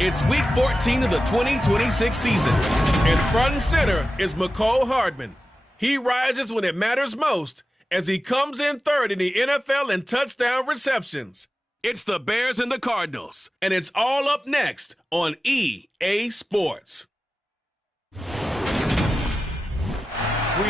It's Week 14 of the 2026 season, and front and center is McCole Hardman. He rises when it matters most as he comes in third in the NFL in touchdown receptions. It's the Bears and the Cardinals, and it's all up next on EA Sports. We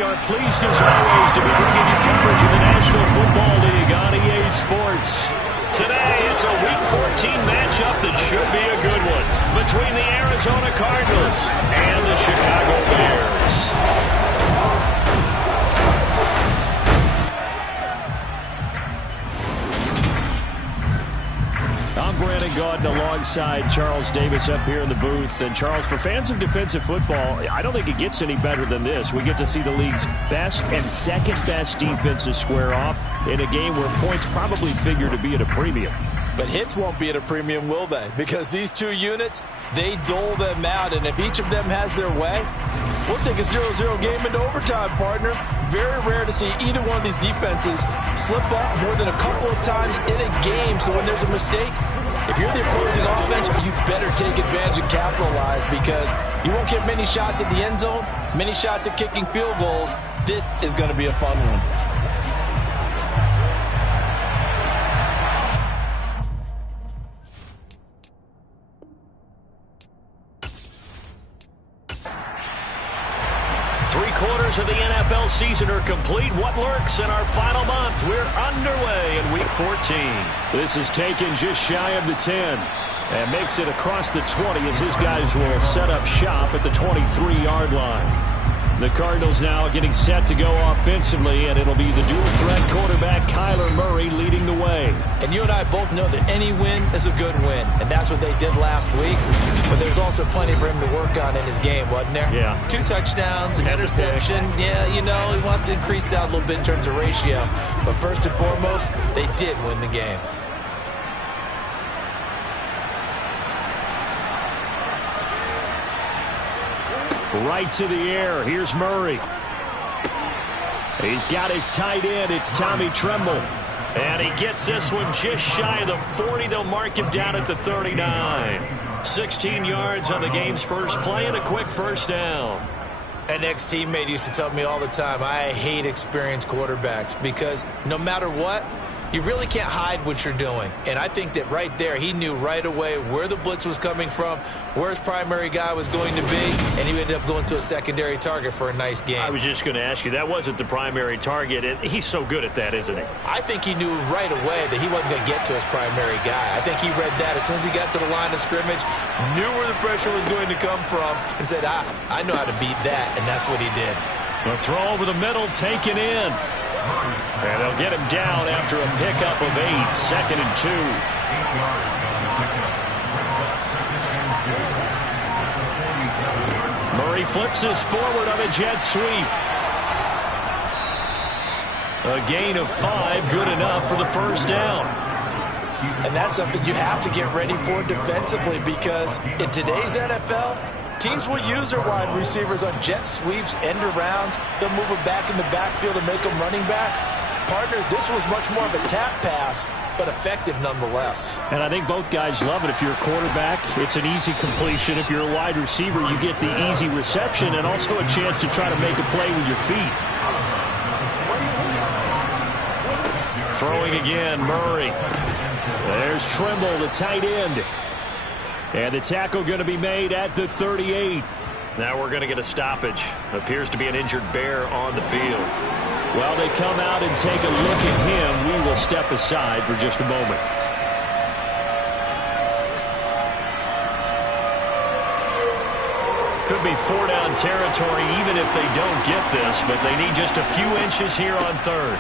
are pleased as always to be bringing you coverage of the National Football League on EA Sports. Today, it's a Week 14 matchup that should be a good one between the Arizona Cardinals and the Chicago Bears. I'm Brandon Gaudin alongside Charles Davis up here in the booth. And Charles, for fans of defensive football, I don't think it gets any better than this. We get to see the league's best and second best defenses square off in a game where points probably figure to be at a premium. But hits won't be at a premium, will they? Because these two units, they dole them out. And if each of them has their way, we'll take a 0-0 game into overtime, partner. Very rare to see either one of these defenses slip up more than a couple of times in a game. So when there's a mistake, if you're the opposing offense, you better take advantage and capitalize, because you won't get many shots at the end zone, many shots at kicking field goals. This is going to be a fun one. Of the NFL season are complete. What lurks in our final month? We're underway in Week 14. This is taken just shy of the 10 and makes it across the 20 as his guys will set up shop at the 23-yard line. The Cardinals now getting set to go offensively, and it'll be the dual-threat quarterback Kyler Murray leading the way. And you and I both know that any win is a good win, and that's what they did last week. But there's also plenty for him to work on in his game, wasn't there? Yeah. 2 touchdowns, an interception. Yeah, you know, he wants to increase that a little bit in terms of ratio. But first and foremost, they did win the game. Right to the air. Here's Murray. He's got his tight end. It's Tommy Tremble. And he gets this one just shy of the 40. They'll mark him down at the 39. 16 yards on the game's first play and a quick first down. An ex-teammate used to tell me all the time, I hate experienced quarterbacks, because no matter what, you really can't hide what you're doing. And I think that right there, he knew right away where the blitz was coming from, where his primary guy was going to be, and he ended up going to a secondary target for a nice game. I was just going to ask you, that wasn't the primary target. He's so good at that, isn't he? I think he knew right away that he wasn't going to get to his primary guy. I think he read that as soon as he got to the line of scrimmage, knew where the pressure was going to come from, and said, I know how to beat that, and that's what he did. The throw over the middle, taken in. And they'll get him down after a pickup of 8, 2nd and 2. Murray flips this forward on a jet sweep. A gain of 5, good enough for the first down. And that's something you have to get ready for defensively, because in today's NFL, teams will use their wide receivers on jet sweeps, end arounds. They'll move them back in the backfield and make them running backs. Partner, this was much more of a tap pass, but effective nonetheless. And I think both guys love it. If you're a quarterback, it's an easy completion. If you're a wide receiver, you get the easy reception and also a chance to try to make a play with your feet. Throwing again, Murray. There's Tremble, the tight end. And the tackle going to be made at the 38. Now we're going to get a stoppage. Appears to be an injured Bear on the field. Well, they come out and take a look at him. We will step aside for just a moment. Could be 4-down territory even if they don't get this, but they need just a few inches here on third.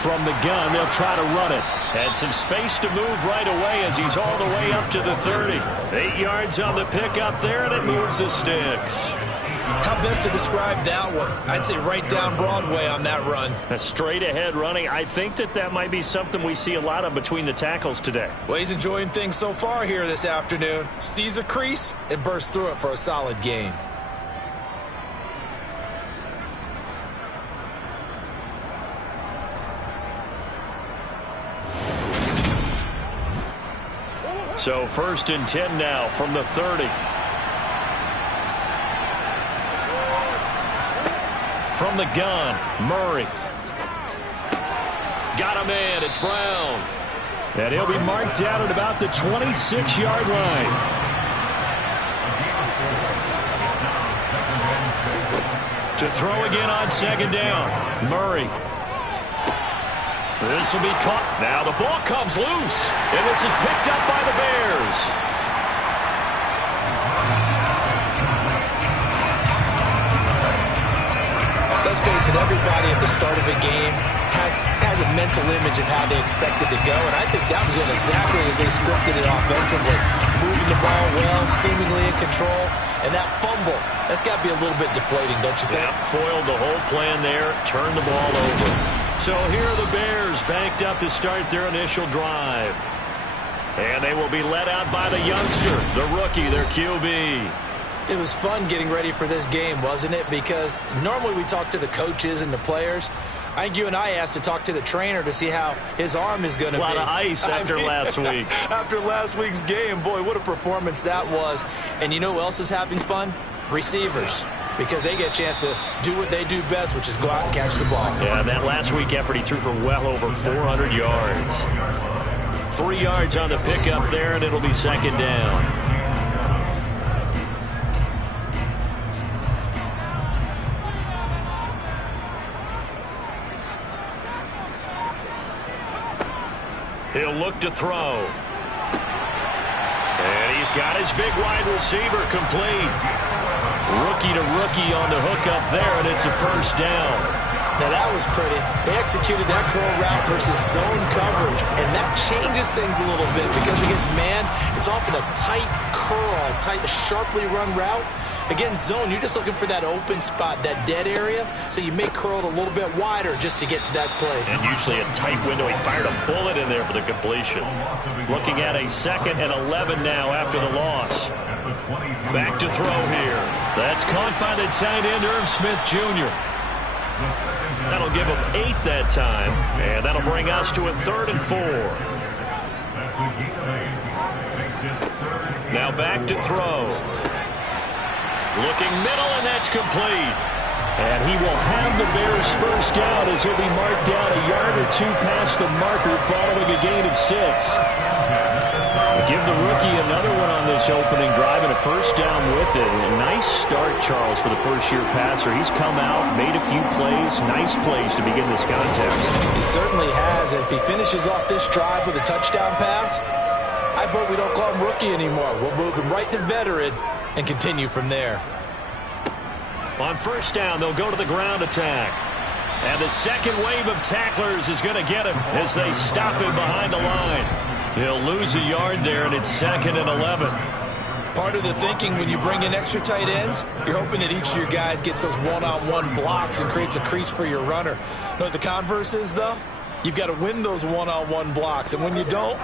From the gun, they'll try to run it. And some space to move right away as he's all the way up to the 30. 8 yards on the pickup there, and it moves the sticks. How best to describe that one? I'd say right down Broadway on that run. A straight-ahead running. I think that might be something we see a lot of between the tackles today. Well, he's enjoying things so far here this afternoon. Sees a crease and bursts through it for a solid gain. So 1st and 10 now from the 30. From the gun, Murray. Got a man, it's Brown. And he'll be marked down at about the 26-yard line. To throw again on 2nd down, Murray. This will be caught. Now the ball comes loose, and this is picked up by the Bears. Let's face it, everybody at the start of a game has a mental image of how they expect it to go, and I think that was going exactly as they scripted it offensively. Moving the ball well, seemingly in control, and that fumble, that's got to be a little bit deflating, don't you think? Yeah, foiled the whole plan there, turned the ball over. So here are the Bears banked up to start their initial drive. And they will be led out by the youngster, the rookie, their QB. It was fun getting ready for this game, wasn't it? Because normally we talk to the coaches and the players. I think you and I asked to talk to the trainer to see how his arm is going to be. A lot of ice after last week. After last week's game, boy, what a performance that was. And you know who else is having fun? Receivers. Because they get a chance to do what they do best, which is go out and catch the ball. Yeah, that last week effort, he threw for well over 400 yards. 3 yards on the pickup there, and it'll be 2nd down. He'll look to throw. And he's got his big wide receiver complete. Rookie to rookie on the hook up there, and it's a 1st down. Now that was pretty. They executed that curl route versus zone coverage, and that changes things a little bit because against man, it's often a tight curl, sharply run route. Against zone, you're just looking for that open spot, that dead area, so you may curl it a little bit wider just to get to that place. And usually a tight window. He fired a bullet in there for the completion. Looking at a 2nd and 11 now after the loss. Back to throw here. That's caught by the tight end, Irv Smith Jr. That'll give him 8 that time, and that'll bring us to a 3rd and 4. Now back to throw. Looking middle, and that's complete. And he will have the Bears' 1st down as he'll be marked down a yard or 2 past the marker following a gain of 6. Give the rookie another one on this opening drive and a 1st down with it. A nice start, Charles, for the first-year passer. He's come out, made a few plays, nice plays to begin this contest. He certainly has. And if he finishes off this drive with a touchdown pass, I bet we don't call him rookie anymore. We'll move him right to veteran and continue from there. On 1st down, they'll go to the ground attack. And the second wave of tacklers is going to get him as they stop him behind the line. He'll lose a yard there, and it's 2nd and 11. Part of the thinking when you bring in extra tight ends, you're hoping that each of your guys gets those one-on-one blocks and creates a crease for your runner. You know what the converse is, though? You've got to win those one-on-one blocks, and when you don't,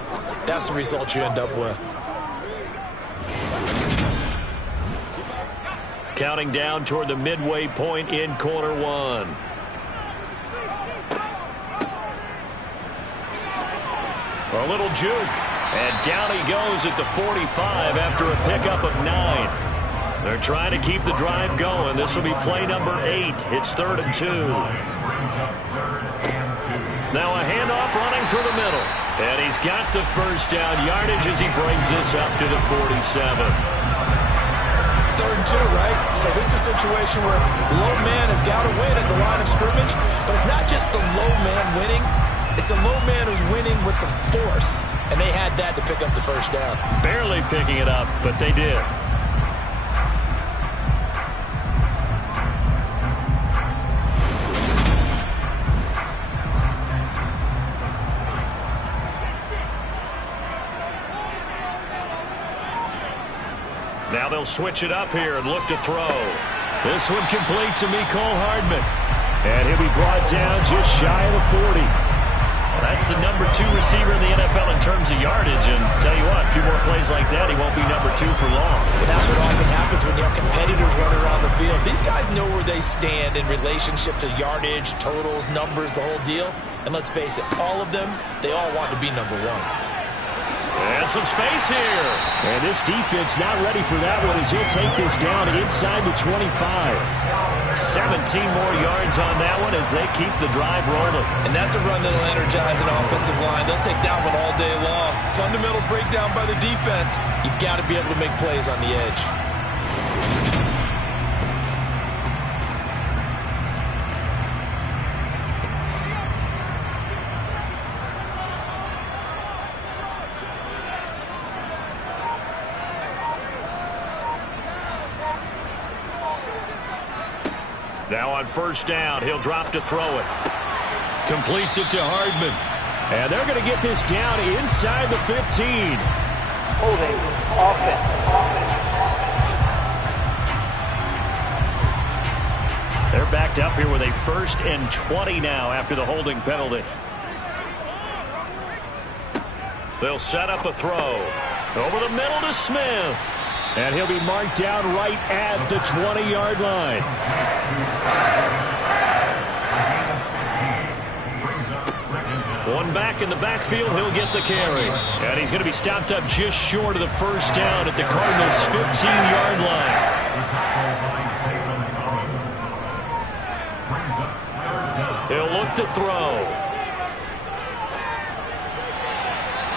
that's the result you end up with. Counting down toward the midway point in quarter 1. A little juke. And down he goes at the 45 after a pickup of 9. They're trying to keep the drive going. This will be play number 8. It's 3rd and 2. Now a handoff running through the middle. And he's got the 1st down yardage as he brings this up to the 47. 3rd and 2, right? So this is a situation where low man has got to win at the line of scrimmage, but it's not just the low man winning. It's the low man who's winning with some force, and they had that to pick up the 1st down. Barely picking it up, but they did. Now they'll switch it up here and look to throw. This one complete to Mecole Hardman. And he'll be brought down just shy of the 40. That's the number 2 receiver in the NFL in terms of yardage. And tell you what, a few more plays like that, he won't be number 2 for long. But that's what often happens when you have competitors running around the field. These guys know where they stand in relationship to yardage, totals, numbers, the whole deal. And let's face it, all of them, they all want to be number 1. And some space here. And this defense not ready for that one as he'll take this down inside the 25. 17 more yards on that one as they keep the drive rolling. And that's a run that'll energize an offensive line. They'll take that one all day long. Fundamental breakdown by the defense. You've got to be able to make plays on the edge. Now on first down, he'll drop to throw it. Completes it to Hardman. And they're going to get this down inside the 15. Holding offense. They're backed up here with a 1st and 20 now after the holding penalty. They'll set up a throw. Over the middle to Smith. And he'll be marked down right at the 20-yard line. One back in the backfield, he'll get the carry. And he's going to be stopped up just short of the first down at the Cardinals' 15-yard line. He'll look to throw.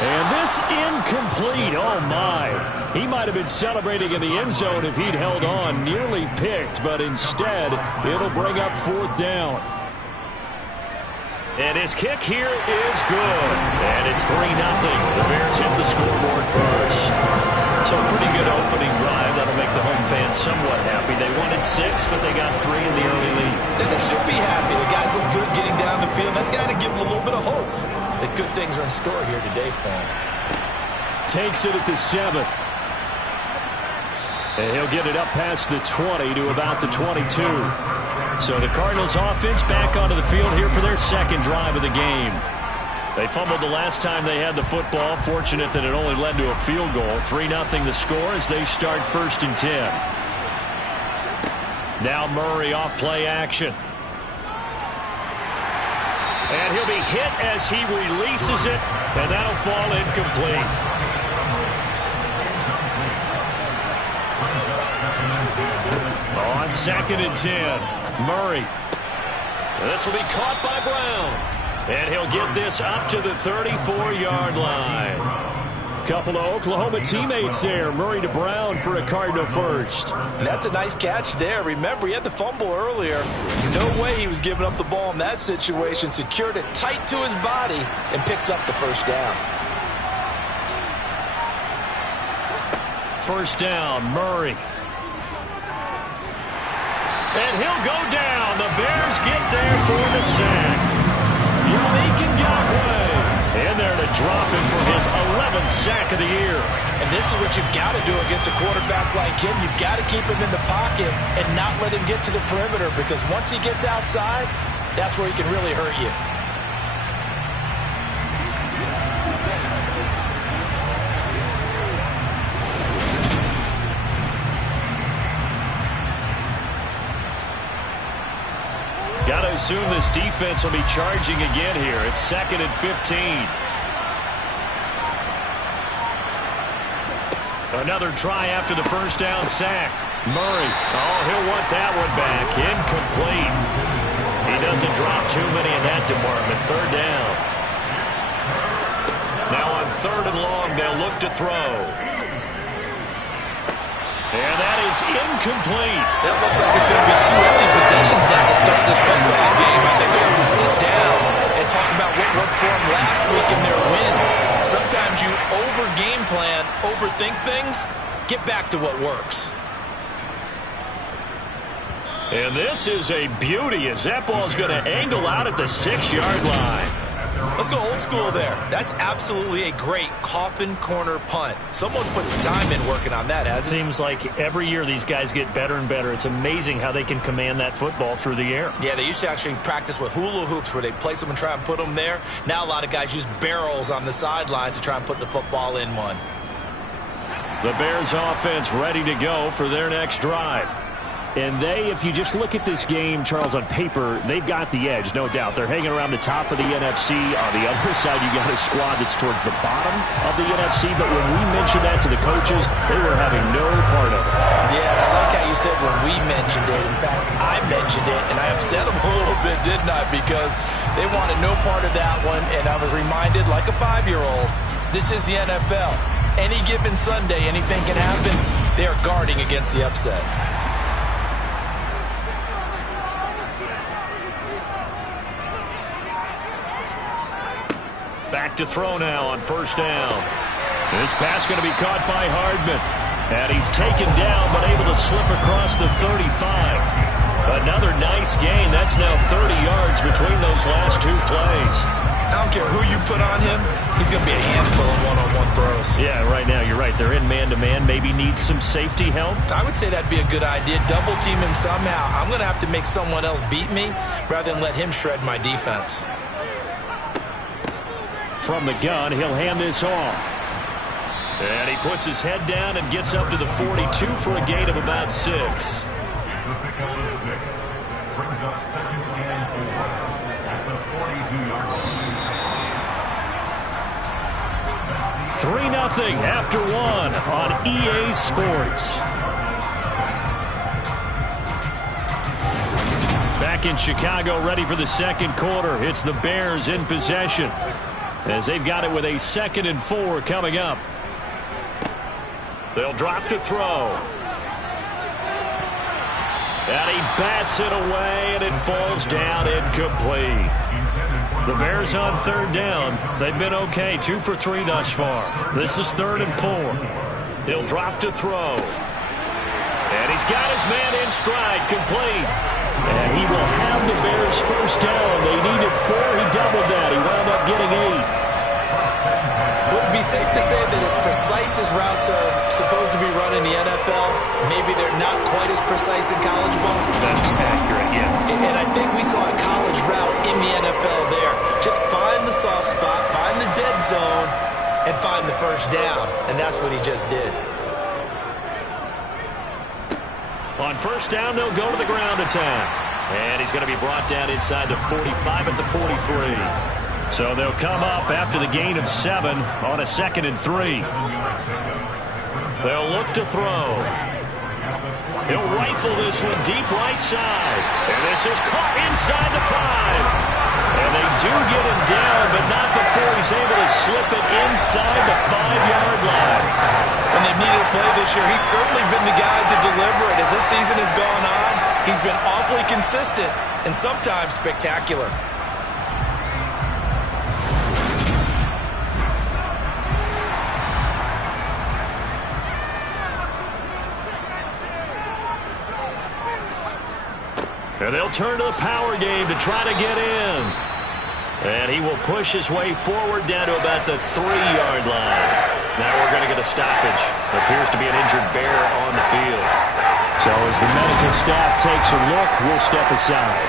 And this incomplete. Oh, my. He might have been celebrating in the end zone if he'd held on. Nearly picked, but instead, it'll bring up 4th down. And his kick here is good. And it's 3-0. The Bears hit the scoreboard first. So a pretty good opening drive. That'll make the home fans somewhat happy. They wanted 6, but they got 3 in the early lead. And they should be happy. The guys look good getting down the field. That's got to give them a little bit of hope that good things are in store here today for him. Takes it at the 7. And he'll get it up past the 20 to about the 22. So the Cardinals offense back onto the field here for their second drive of the game. They fumbled the last time they had the football. Fortunate that it only led to a field goal. 3-0 the score as they start 1st and 10. Now Murray off play action. And he'll be hit as he releases it, and that'll fall incomplete. On 2nd and 10, Murray. This will be caught by Brown. And he'll get this up to the 34-yard line. Couple of Oklahoma teammates there. Murray to Brown for a Cardinal first. That's a nice catch there. Remember, he had the fumble earlier. No way he was giving up the ball in that situation. Secured it tight to his body and picks up the first down. First down, Murray. And he'll go down. The Bears get there for the sack. Yannick Ngakoue in there to drop him for his 11th sack of the year. And this is what you've got to do against a quarterback like him. You've got to keep him in the pocket and not let him get to the perimeter, because once he gets outside, that's where he can really hurt you. Got to assume this defense will be charging again here. It's 2nd and 15. Another try after the first down sack. Murray. Oh, he'll want that one back. Incomplete. He doesn't drop too many in that department. 3rd down. Now on 3rd and long, they'll look to throw. And that is incomplete. That looks like it's going to be 2 empty possessions now to start this football game. I think they're going to sit down and talk about what worked for them last week in their win. Sometimes you over-game plan, overthink things. Get back to what works. And this is a beauty as that ball's going to angle out at the 6-yard line. Let's go old school there. That's absolutely a great coffin corner punt. Someone's put some time in working on that, hasn't it? Seems like every year these guys get better and better. It's amazing how they can command that football through the air. Yeah, they used to actually practice with hula hoops where they place them and try and put them there. Now a lot of guys use barrels on the sidelines to try and put the football in one. The Bears offense ready to go for their next drive. And they, if you just look at this game, Charles, on paper, they've got the edge, no doubt. They're hanging around the top of the NFC. On the other side, you got a squad that's towards the bottom of the NFC. But when we mentioned that to the coaches, they were having no part of it. Yeah, and I like how you said when we mentioned it. In fact, I mentioned it, and I upset them a little bit, didn't I? Because they wanted no part of that one, and I was reminded, like a 5-year-old, this is the NFL. Any given Sunday, anything can happen. They are guarding against the upset. Back to throw now on first down. This pass going to be caught by Hardman. And he's taken down, but able to slip across the 35. Another nice gain. That's now 30 yards between those last two plays. I don't care who you put on him. He's going to be a handful of one-on-one throws. Yeah, right now, you're right. They're in man-to-man. Maybe need some safety help. I would say that'd be a good idea. Double team him somehow. I'm going to have to make someone else beat me rather than let him shred my defense. From the gun, he'll hand this off. And he puts his head down and gets up to the 42 for a gain of about 6. Brings up second and 4 at the 42-yard line. 3-0 after 1 on EA Sports. Back in Chicago, ready for the second quarter. It's the Bears in possession, as they've got it with a 2nd and 4 coming up. They'll drop to throw. And he bats it away, and it falls down incomplete. The Bears on 3rd down. They've been okay, 2 for 3 thus far. This is 3rd and 4. He'll drop to throw. And he's got his man in stride, complete. And he will have the Bears first down. They needed 4. He doubled that. He wound up getting 8. Would it be safe to say that as precise as routes are supposed to be run in the NFL, maybe they're not quite as precise in college ball? That's accurate, yeah. And I think we saw a college route in the NFL there. Just find the soft spot, find the dead zone, and find the first down. And that's what he just did. On first down, they'll go to the ground attack. And he's going to be brought down inside the 45 at the 43. So they'll come up after the gain of 7 on a 2nd and 3. They'll look to throw. He'll rifle this one deep right side. And this is caught inside the 5. And they do get him down, but not before he's able to slip it inside the 5-yard line. When they've needed a play this year, he's certainly been the guy to deliver it. As this season has gone on, he's been awfully consistent and sometimes spectacular. And they'll turn to the power game to try to get in. And he will push his way forward down to about the 3-yard line. Now we're going to get a stoppage. Appears to be an injured Bear on the field. So as the medical staff takes a look, we'll step aside.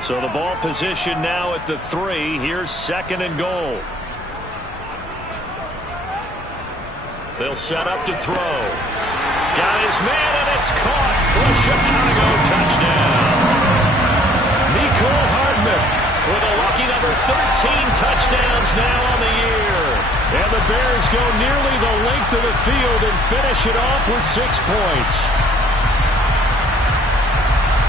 So the ball position now at the 3. Here's 2nd and goal. They'll set up to throw. Got his man, and it's caught for a Chicago touchdown. Mecole Hardman with a lucky number 13 touchdowns now on the year. And the Bears go nearly the length of the field and finish it off with 6 points.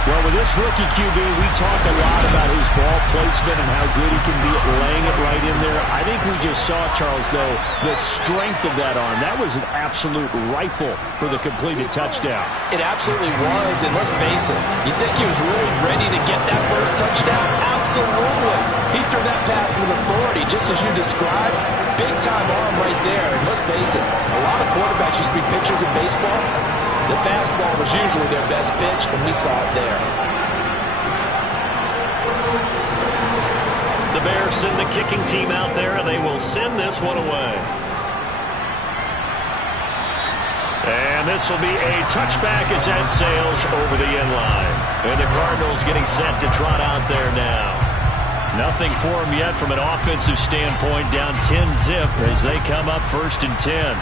Well, with this rookie QB, we talk a lot about his ball placement and how good he can be at laying it right in there. I think we just saw, Charles, though, the strength of that arm. That was an absolute rifle for the completed touchdown. It absolutely was, and let's face it, you think he was really ready to get that first touchdown? Absolutely. He threw that pass with authority, just as you described. Big-time arm right there, and let's face it, a lot of quarterbacks used to be pitchers in baseball. The fastball was usually their best pitch, and we saw it there. The Bears send the kicking team out there, and they will send this one away. And this will be a touchback as that sails over the end line. And the Cardinals getting set to trot out there now. Nothing for them yet from an offensive standpoint, down 10-zip as they come up 1st and 10.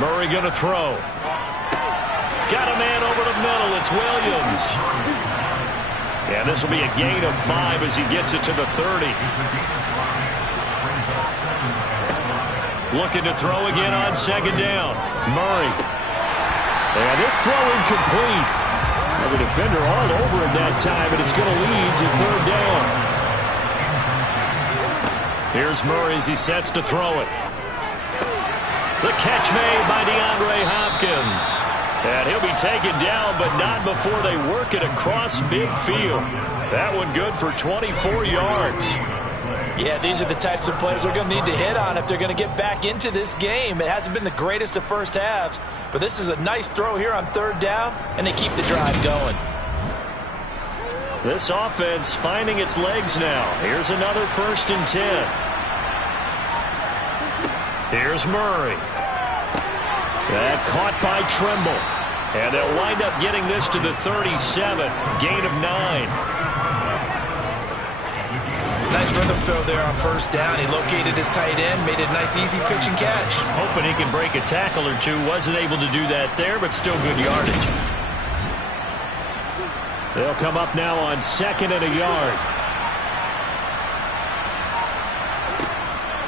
Murray going to throw. Got a man over the middle. It's Williams. And this will be a gain of 5 as he gets it to the 30. Looking to throw again on 2nd down. Murray. And this throw incomplete. The defender all over it that time, and it's going to lead to 3rd down. Here's Murray as he sets to throw it. The catch made by DeAndre Hopkins. And he'll be taken down, but not before they work it across midfield. That one good for 24 yards. Yeah, these are the types of plays they're going to need to hit on if they're going to get back into this game. It hasn't been the greatest of first halves, but this is a nice throw here on 3rd down, and they keep the drive going. This offense finding its legs now. Here's another 1st and 10. Here's Murray. That caught by Trimble. And they'll wind up getting this to the 37. Gain of 9. Nice rhythm throw there on 1st down. He located his tight end, made it a nice easy pitch and catch. Hoping he can break a tackle or two. Wasn't able to do that there, but still good yardage. They'll come up now on 2nd and a yard.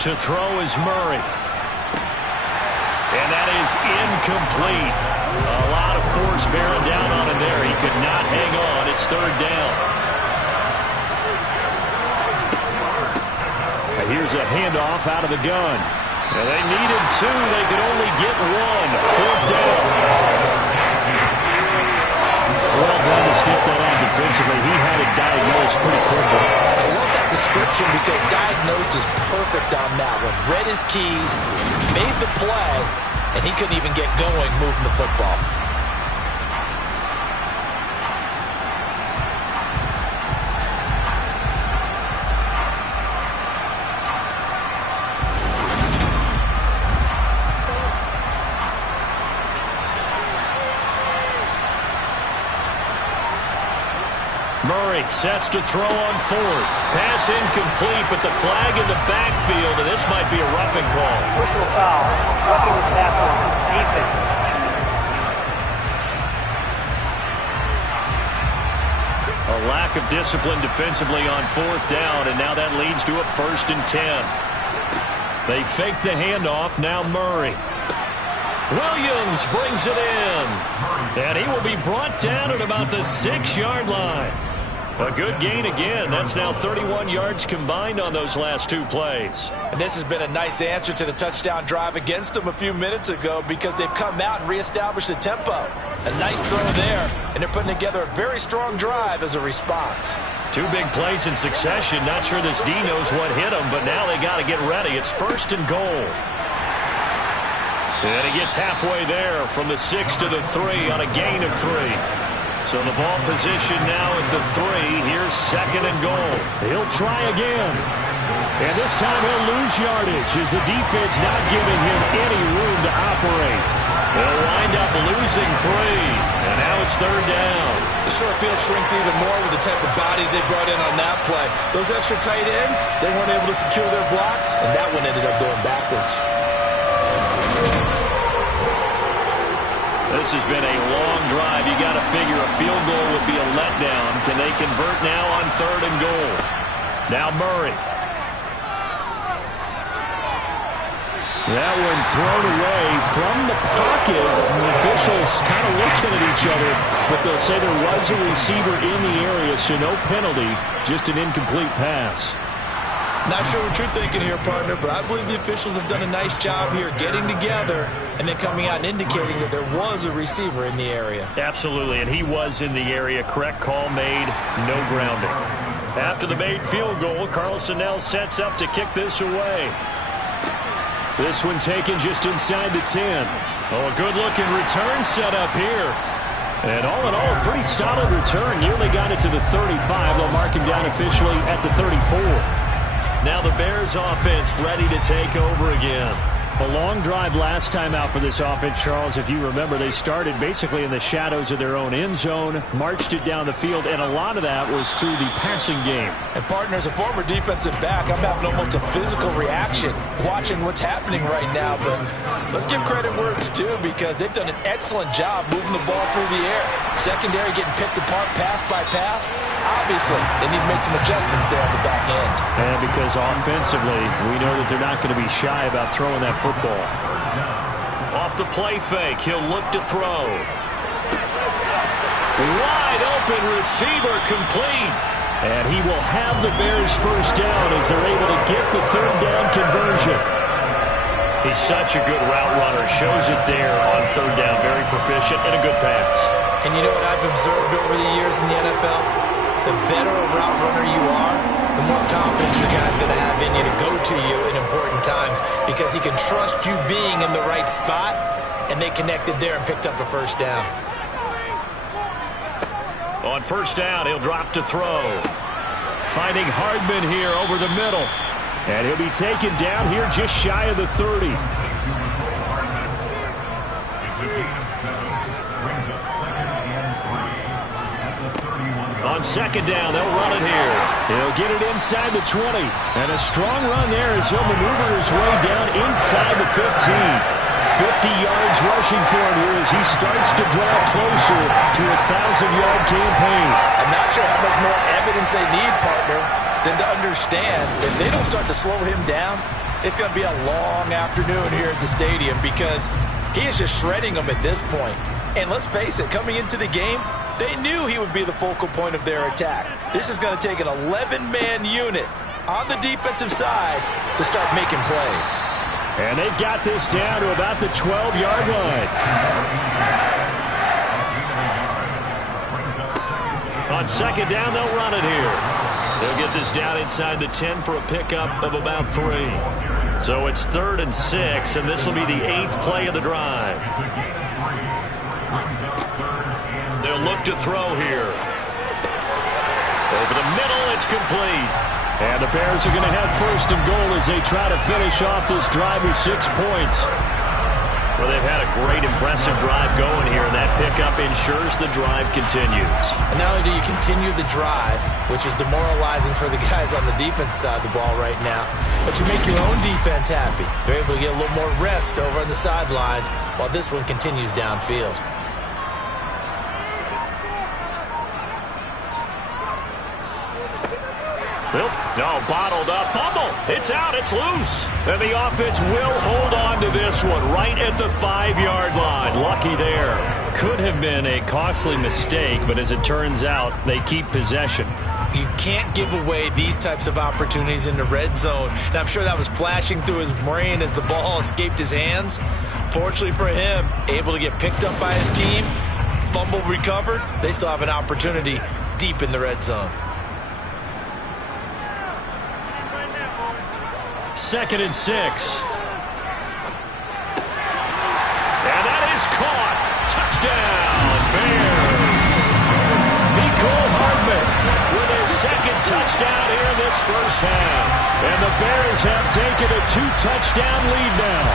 To throw is Murray. And that is incomplete. A lot of force bearing down on him there. He could not hang on. It's 3rd down. And here's a handoff out of the gun. And they needed 2. They could only get 1. 4th down. Well done to sniff that out defensively. He had it diagnosed pretty quickly. I love that description because diagnosed is perfect on that one. Read his keys, made the play, and he couldn't even get going moving the football. Murray sets to throw on 4th. Pass incomplete, but the flag in the backfield, and this might be a roughing call. Personal foul. Roughing the tackle. Defense. A lack of discipline defensively on 4th down, and now that leads to a 1st and 10. They fake the handoff. Now Murray. Williams brings it in. And he will be brought down at about the 6-yard line. A good gain again. That's now 31 yards combined on those last 2 plays. And this has been a nice answer to the touchdown drive against them a few minutes ago because they've come out and reestablished the tempo. A nice throw there, and they're putting together a very strong drive as a response. 2 big plays in succession. Not sure this D knows what hit them, but now they got to get ready. It's 1st and goal. And he gets halfway there from the 6 to the 3 on a gain of 3. So the ball position now at the 3. Here's 2nd and goal. He'll try again. And this time he'll lose yardage as the defense not giving him any room to operate. They'll wind up losing 3. And now it's 3rd down. The short field shrinks even more with the type of bodies they brought in on that play. Those extra tight ends, they weren't able to secure their blocks, and that one ended up going backwards. This has been a long drive. You got to figure a field goal would be a letdown. Can they convert now on 3rd and goal? Now Murray. That one thrown away from the pocket. The officials kind of looking at each other, but they'll say there was a receiver in the area, so no penalty, just an incomplete pass. Not sure what you're thinking here, partner, but I believe the officials have done a nice job here getting together and then coming out and indicating that there was a receiver in the area. Absolutely, and he was in the area. Correct call made, no grounding. After the made field goal, Carlson now sets up to kick this away. This one taken just inside the 10. Oh, a good-looking return set up here. And all in all, a pretty solid return. Nearly got it to the 35. They'll mark him down officially at the 34. Now the Bears offense ready to take over again. A long drive last time out for this offense, Charles. If you remember, they started basically in the shadows of their own end zone, marched it down the field, and a lot of that was through the passing game. And partner, as a former defensive back, I'm having almost a physical reaction watching what's happening right now. But let's give credit where it's due, because they've done an excellent job moving the ball through the air. Secondary getting picked apart pass by pass. Obviously, they need to make some adjustments there on the back end. And because offensively, we know that they're not going to be shy about throwing that football. Off the play fake, he'll look to throw. Wide open receiver, complete. And he will have the Bears first down as they're able to get the third down conversion. He's such a good route runner. Shows it there on third down. Very proficient and a good pass. And you know what I've observed over the years in the NFL? The better a route runner you are, the more confidence your guy's going to have in you to go to you in important times, because he can trust you being in the right spot, and they connected there and picked up a first down. On first down, he'll drop to throw. Finding Hardman here over the middle. And he'll be taken down here just shy of the 30. On second down, they'll run it here. He'll get it inside the 20. And a strong run there as he'll maneuver his way down inside the 15. 50 yards rushing for him here as he starts to draw closer to a 1,000-yard campaign. I'm not sure how much more evidence they need, partner, than to understand if they don't start to slow him down, it's going to be a long afternoon here at the stadium, because he is just shredding them at this point. And let's face it, coming into the game, they knew he would be the focal point of their attack. This is going to take an 11-man unit on the defensive side to start making plays. And they've got this down to about the 12-yard line. On second down, they'll run it here. They'll get this down inside the 10 for a pickup of about 3. So it's 3rd and 6, and this will be the 8th play of the drive. They'll look to throw here. Over the middle, it's complete. And the Bears are going to have first and goal as they try to finish off this drive with 6 points. Well, they've had a great, impressive drive going here, and that pickup ensures the drive continues. And not only do you continue the drive, which is demoralizing for the guys on the defense side of the ball right now, but you make your own defense happy. They're able to get a little more rest over on the sidelines while this one continues downfield. No, bottled up. Fumble. It's out. It's loose. And the offense will hold on to this one right at the 5-yard line. Lucky there. Could have been a costly mistake, but as it turns out, they keep possession. You can't give away these types of opportunities in the red zone. And I'm sure that was flashing through his brain as the ball escaped his hands. Fortunately for him, able to get picked up by his team, fumble recovered. They still have an opportunity deep in the red zone. 2nd and 6. And that is caught. Touchdown, Bears. Mecole Hardman with his 2nd touchdown here in this first half. And the Bears have taken a 2-touchdown lead now.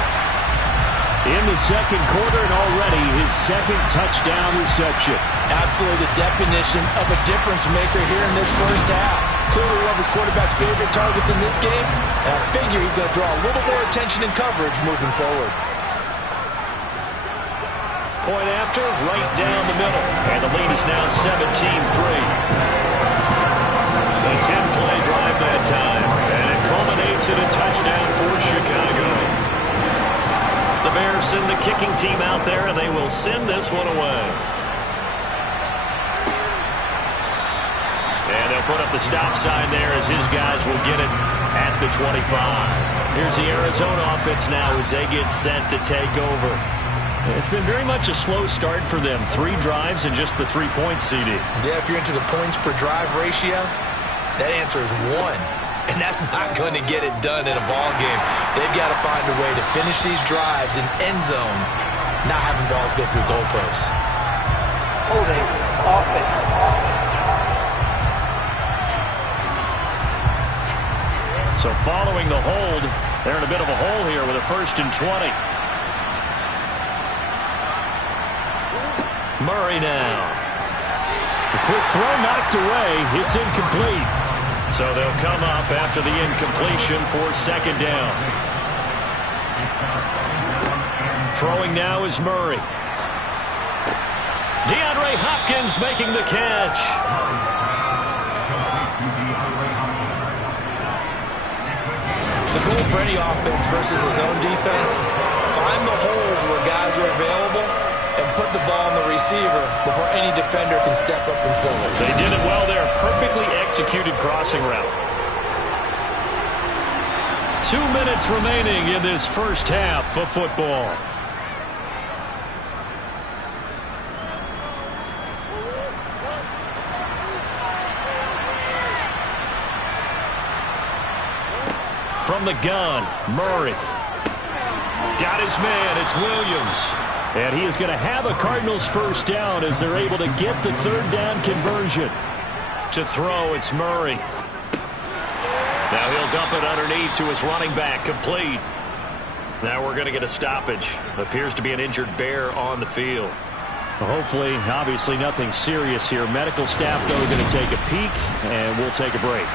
In the 2nd quarter, and already his 2nd touchdown reception. Absolutely the definition of a difference maker here in this first half. Clearly one of his quarterback's favorite targets in this game, and I figure he's going to draw a little more attention and coverage moving forward. Point after, right down the middle, and the lead is now 17-3. A 10-play drive that time, and it culminates in a touchdown for Chicago. The Bears send the kicking team out there, and they will send this one away. And they'll put up the stop sign there as his guys will get it at the 25. Here's the Arizona offense now as they get set to take over. It's been very much a slow start for them. 3 drives and just the 3 points, CD. Yeah, if you're into the points per drive ratio, that answer is 1. And that's not going to get it done in a ball game. They've got to find a way to finish these drives in end zones, not having balls go through goalposts. Holding offense. So following the hold, They're in a bit of a hole here with a 1st and 20. Murray now. The quick throw knocked away. It's incomplete. So they'll come up after the incompletion for 2nd down. Throwing now is Murray. DeAndre Hopkins making the catch. The goal for any offense versus his own defense, find the holes where guys are available and put the ball on the receiver before any defender can step up and fill it. They did it well there. Perfectly executed crossing route. 2 minutes remaining in this first half of football. From the gun, Murray. Got his man, it's Williams. And he is going to have a Cardinals 1st down as they're able to get the 3rd down conversion. To throw, it's Murray. Now he'll dump it underneath to his running back, complete. Now we're going to get a stoppage. Appears to be an injured Bear on the field. Well, hopefully, obviously nothing serious here. Medical staff, though, going to take a peek, and we'll take a break.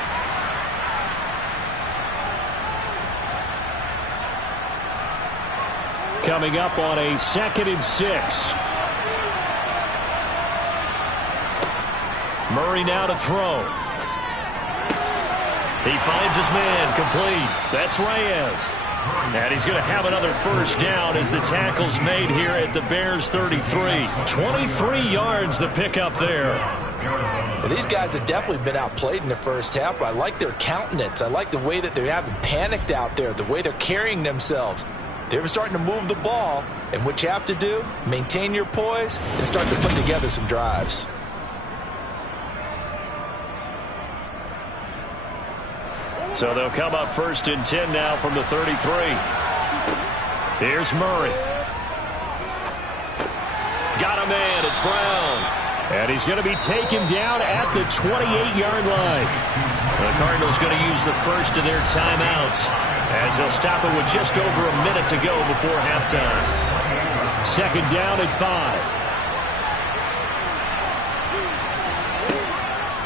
Coming up on a 2nd and 6. Murray now to throw. He finds his man, complete. That's Reyes. And he's going to have another 1st down as the tackle's made here at the Bears' 33. 23 yards the pickup there. Well, these guys have definitely been outplayed in the first half. I like their countenance. I like the way that they haven't panicked out there, the way they're carrying themselves. They're starting to move the ball, and what you have to do, maintain your poise and start to put together some drives. So they'll come up 1st and 10 now from the 33. Here's Murray. Got a man, it's Brown. And he's going to be taken down at the 28-yard line. The Cardinals going to use the first of their timeouts, as they'll stop it with just over a minute to go before halftime. 2nd down at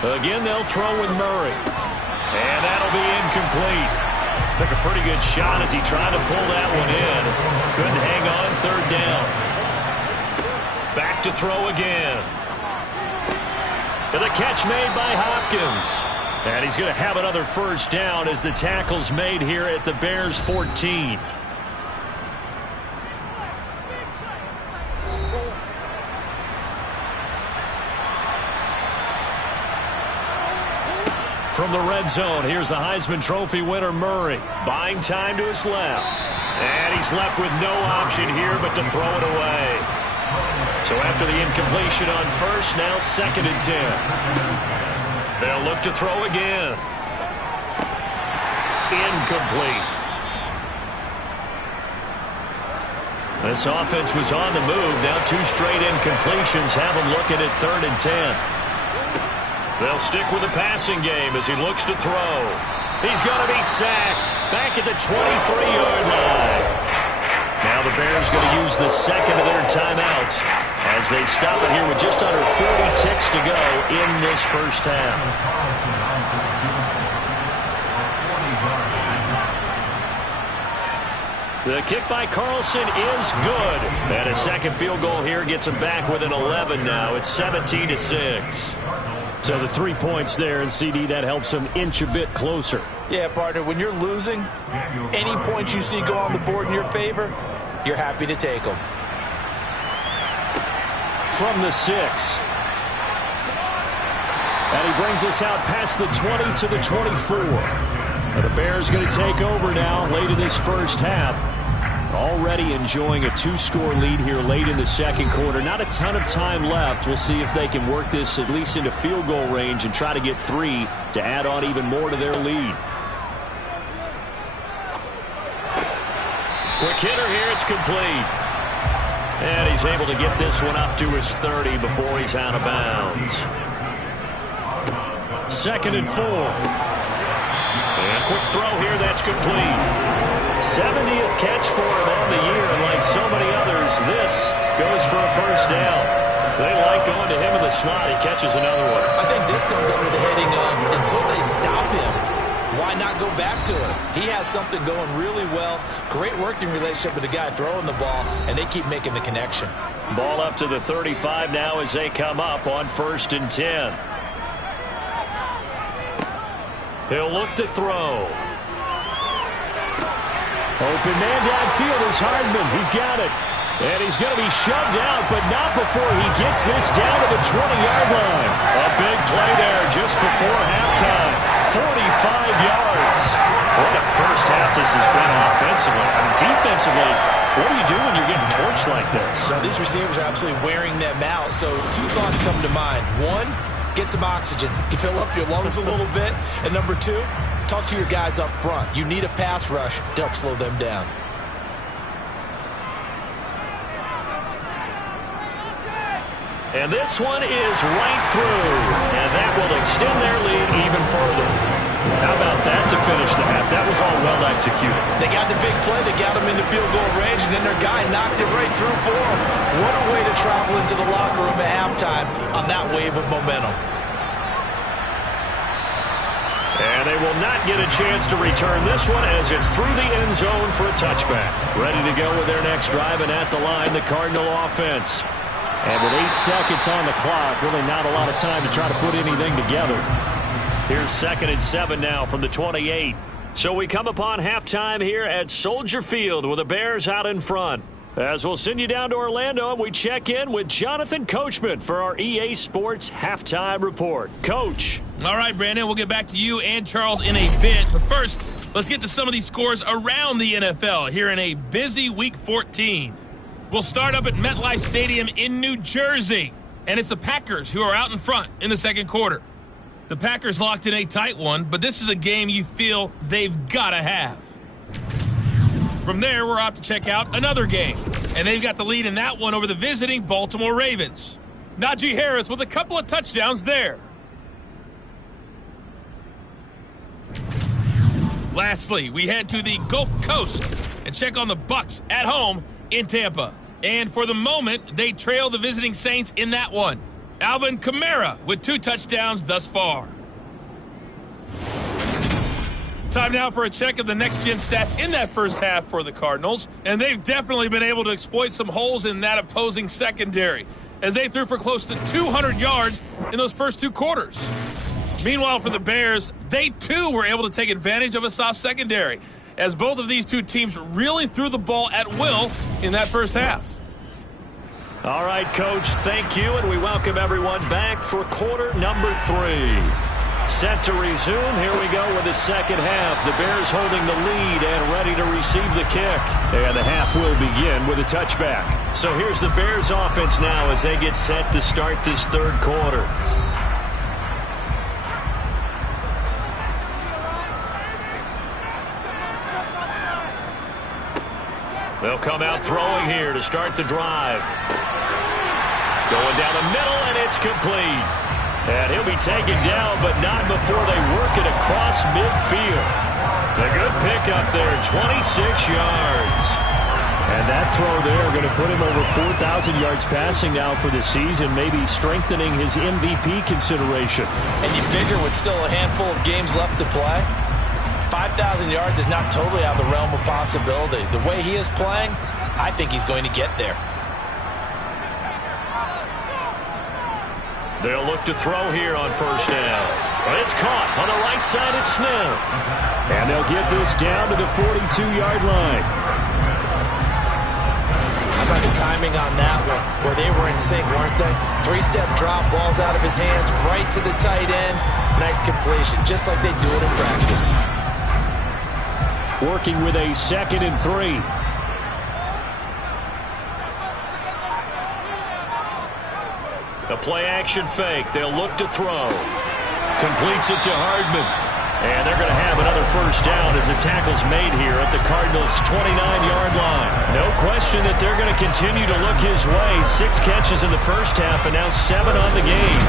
5. Again, they'll throw with Murray. And that'll be incomplete. Took a pretty good shot as he tried to pull that one in. Couldn't hang on, 3rd down. Back to throw again. And the catch made by Hopkins. And he's going to have another 1st down as the tackle's made here at the Bears' 14. From the red zone, here's the Heisman Trophy winner, Murray. Buying time to his left. And he's left with no option here but to throw it away. So after the incompletion on 1st, now 2nd and 10. They'll look to throw again. Incomplete. This offense was on the move. Now 2 straight incompletions have them looking at 3rd and 10. They'll stick with the passing game as he looks to throw. He's going to be sacked. Back at the 23-yard line. Now the Bears going to use the 2nd of their timeouts as they stop it here with just under 40 ticks to go in this first half. The kick by Carlson is good. And a 2nd field goal here gets them back within 11 now. It's 17-6. So the 3 points there, and CD, that helps them inch a bit closer. Yeah, partner, when you're losing, any points you see go on the board in your favor, you're happy to take them. From the 6. And he brings us out past the 20 to the 24. And the Bears going to take over now late in this first half. Already enjoying a 2-score lead here late in the 2nd quarter. Not a ton of time left. We'll see if they can work this at least into field goal range and try to get 3 to add on even more to their lead. Quick hitter here, it's complete. And he's able to get this one up to his 30 before he's out of bounds. 2nd and 4. And quick throw here, that's complete. 70th catch for him on the year, and like so many others, this goes for a first down. They like going to him in the slot. He catches another one. I think this comes under the heading of until they stop him, why not go back to it? He has something going really well. Great working relationship with the guy throwing the ball, and they keep making the connection. Ball up to the 35 now as they come up on 1st and 10. He'll look to throw. Open man downfield is Hardman. He's got it. And he's going to be shoved out, but not before he gets this down to the 20-yard line. A big play there just before halftime. 45 yards. What a first half this has been offensively. I mean, defensively, what do you do when you're getting torched like this? Now, these receivers are absolutely wearing them out. So 2 thoughts come to mind. 1, get some oxygen to fill up your lungs a little bit. And number 2, talk to your guys up front. You need a pass rush to help slow them down. And this one is right through. And that will extend their lead even further. How about that to finish the half? That was all well executed. They got the big play. They got him into field goal range, and then their guy knocked it right through for him. What a way to travel into the locker room at halftime on that wave of momentum. And they will not get a chance to return this one as it's through the end zone for a touchback. Ready to go with their next drive, and at the line, the Cardinal offense. And with 8 seconds on the clock, really not a lot of time to try to put anything together. Here's 2nd and 7 now from the 28. So we come upon halftime here at Soldier Field with the Bears out in front. As we'll send you down to Orlando, and we check in with Jonathan Coachman for our EA Sports Halftime Report. Coach. All right, Brandon, we'll get back to you and Charles in a bit. But first, let's get to some of these scores around the NFL here in a busy Week 14. We'll start up at MetLife Stadium in New Jersey, and it's the Packers who are out in front in the second quarter. The Packers locked in a tight one, but this is a game you feel they've got to have. From there, we're off to check out another game, and they've got the lead in that one over the visiting Baltimore Ravens. Najee Harris with a couple of touchdowns there. Lastly, we head to the Gulf Coast and check on the Bucs at home in Tampa. And for the moment, they trail the visiting Saints in that one. Alvin Kamara with 2 touchdowns thus far. Time now for a check of the next-gen stats in that first half for the Cardinals. And they've definitely been able to exploit some holes in that opposing secondary, as they threw for close to 200 yards in those first 2 quarters. Meanwhile, for the Bears, they too were able to take advantage of a soft secondary, as both of these 2 teams really threw the ball at will in that first half. All right, Coach, thank you, and we welcome everyone back for quarter number 3. Set to resume. Here we go with the second half. The Bears holding the lead and ready to receive the kick. And the half will begin with a touchback. So here's the Bears offense now as they get set to start this third quarter. They'll come out throwing here to start the drive. Going down the middle, and it's complete. And he'll be taken down, but not before they work it across midfield. A good pickup there, 26 yards. And that throw there going to put him over 4,000 yards passing now for the season, maybe strengthening his MVP consideration. And you figure with still a handful of games left to play, 5,000 yards is not totally out of the realm of possibility. The way he is playing, I think he's going to get there. They'll look to throw here on first down. But it's caught on the right side at Smith. And they'll get this down to the 42-yard line. How about the timing on that one, where they were in sync, weren't they? 3-step drop, balls out of his hands, right to the tight end. Nice completion, just like they do it in practice. Working with a 2nd and 3. A play-action fake. They'll look to throw. Completes it to Hardman. And they're going to have another first down as the tackle's made here at the Cardinals' 29-yard line. No question that they're going to continue to look his way. 6 catches in the first half and now 7 on the game.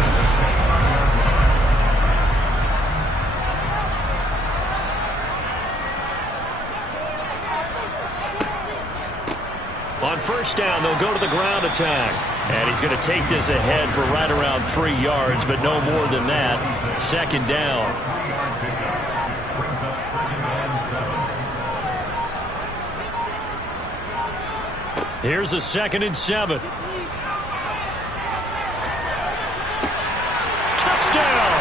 touchdown. They'll go to the ground attack. And he's going to take this ahead for right around 3 yards, but no more than that. Second down. Brings up second and 7. Here's a 2nd and 7. Touchdown!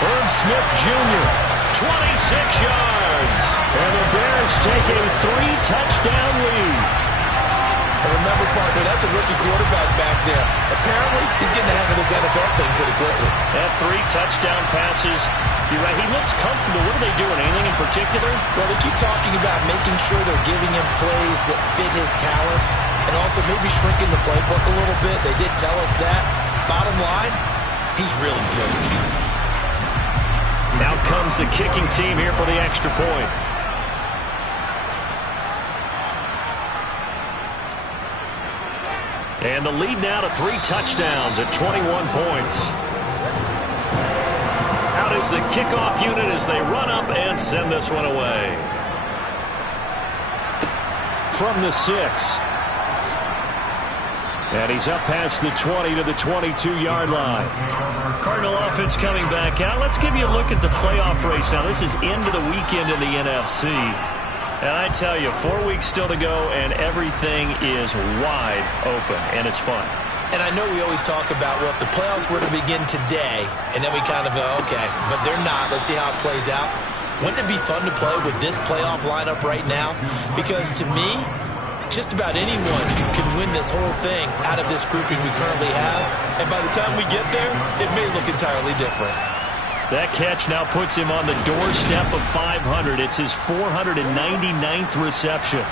Herb Smith Jr., 26 yards. And the Bears take a 3-touchdown lead. And remember, partner, that's a rookie quarterback back there. Apparently, he's getting the hang of this NFL thing pretty quickly. That 3 touchdown passes. You're right, he looks comfortable. What are they doing? Anything in particular? Well, they keep talking about making sure they're giving him plays that fit his talents and also maybe shrinking the playbook a little bit. They did tell us that. Bottom line, he's really good. Now comes the kicking team here for the extra point. And the lead now to 3 touchdowns at 21 points. Out is the kickoff unit as they run up and send this one away. From the 6. And he's up past the 20 to the 22-yard line. Cardinal offense coming back out. Let's give you a look at the playoff race now. This is end of the weekend in the NFC. And I tell you, 4 weeks still to go, and everything is wide open, and it's fun. And I know we always talk about, well, if the playoffs were to begin today, and then we kind of go, okay, but they're not. Let's see how it plays out. Wouldn't it be fun to play with this playoff lineup right now? Because to me, just about anyone can win this whole thing out of this grouping we currently have. And by the time we get there, it may look entirely different. That catch now puts him on the doorstep of 500. It's his 499th reception.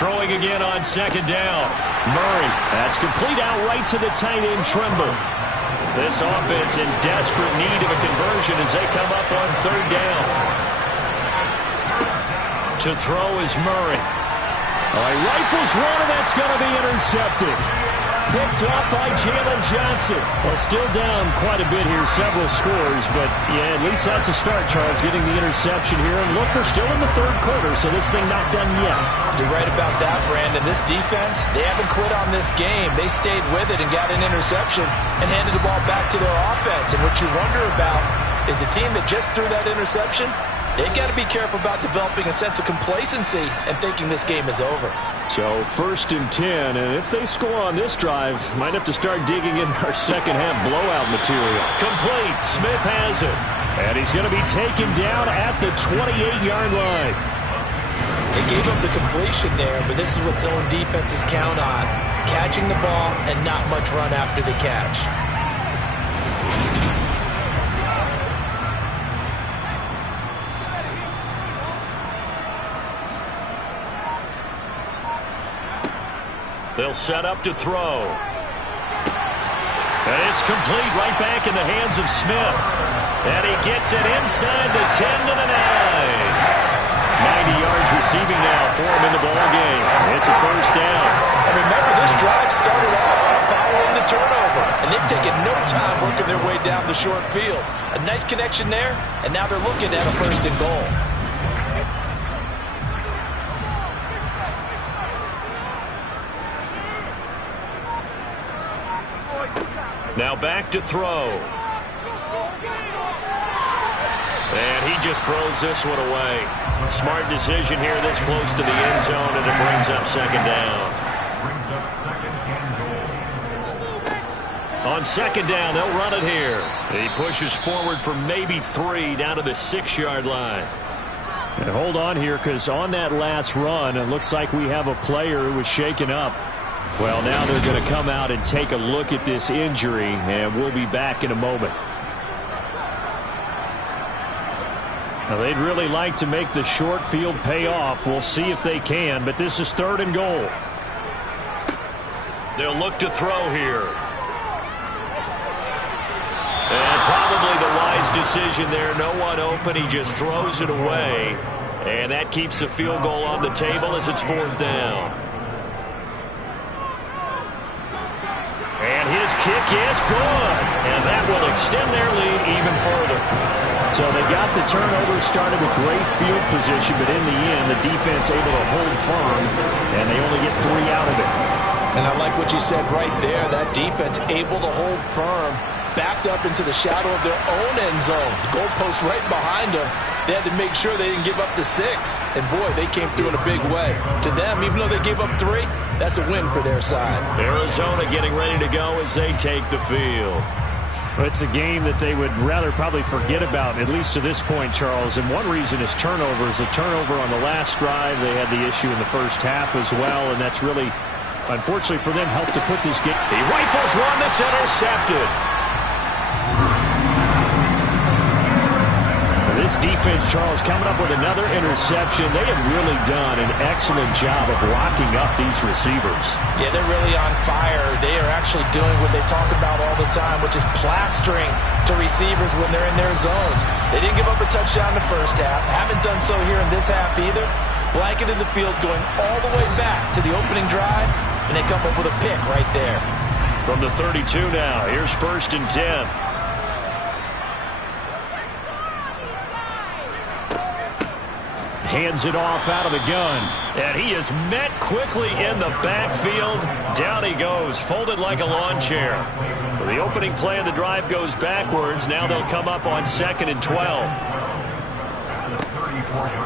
Throwing again on 2nd down. Murray. That's complete out right to the tight end, Trimble. This offense in desperate need of a conversion as they come up on 3rd down. To throw is Murray. Oh, he rifles one, and that's going to be intercepted. Picked up by Jalen Johnson. Well, still down quite a bit here, several scores, but yeah, at least that's a start, Charles, getting the interception here. And look, we're still in the 3rd quarter, so this thing not done yet. You're right about that, Brandon. This defense, they haven't quit on this game. They stayed with it and got an interception and handed the ball back to their offense. And what you wonder about is the team that just threw that interception, they've got to be careful about developing a sense of complacency and thinking this game is over. So 1st and 10, and if they score on this drive, might have to start digging in our second half blowout material. Complete. Smith has it. And he's going to be taken down at the 28-yard line. They gave up the completion there, but this is what zone defenses count on. Catching the ball and not much run after the catch. They'll set up to throw. And it's complete right back in the hands of Smith. And he gets it inside the 10 to the 9. 90 yards receiving now for him in the ball game. It's a 1st down. And remember, this drive started off following the turnover. And they've taken no time working their way down the short field. A nice connection there, and now they're looking at a 1st and goal. Now back to throw. And he just throws this one away. Smart decision here this close to the end zone, and it brings up 2nd down. Brings up 2nd and goal. On 2nd down, they'll run it here. He pushes forward for maybe 3 down to the 6-yard line. And hold on here, because on that last run, it looks like we have a player who was shaken up. Well, now they're going to come out and take a look at this injury, and we'll be back in a moment. Now, they'd really like to make the short field pay off. We'll see if they can, but this is 3rd and goal. They'll look to throw here. And probably the wise decision there. No one open. He just throws it away. And that keeps the field goal on the table as it's 4th down. And his kick is good. And that will extend their lead even further. So they got the turnover started with great field position, but in the end, the defense able to hold firm, and they only get 3 out of it. And I like what you said right there. That defense able to hold firm, backed up into the shadow of their own end zone. The goalpost right behind them. They had to make sure they didn't give up the 6. And, boy, they came through in a big way. To them, even though they gave up 3, that's a win for their side. Arizona getting ready to go as they take the field. It's a game that they would rather probably forget about, at least to this point, Charles. And one reason is turnovers. A turnover on the last drive. They had the issue in the first half as well, and that's really, unfortunately for them, helped to put this game. He rifles one that's intercepted. This defense, Charles, coming up with another interception. They have really done an excellent job of locking up these receivers. Yeah, they're really on fire. They are actually doing what they talk about all the time, which is plastering to receivers when they're in their zones. They didn't give up a touchdown in the first half. Haven't done so here in this half either. Blanketed the field going all the way back to the opening drive, and they come up with a pick right there. From the 32 now, here's 1st and 10. Hands it off out of the gun. And he is met quickly in the backfield. Down he goes, folded like a lawn chair. So the opening play of the drive goes backwards. Now they'll come up on 2nd and 12.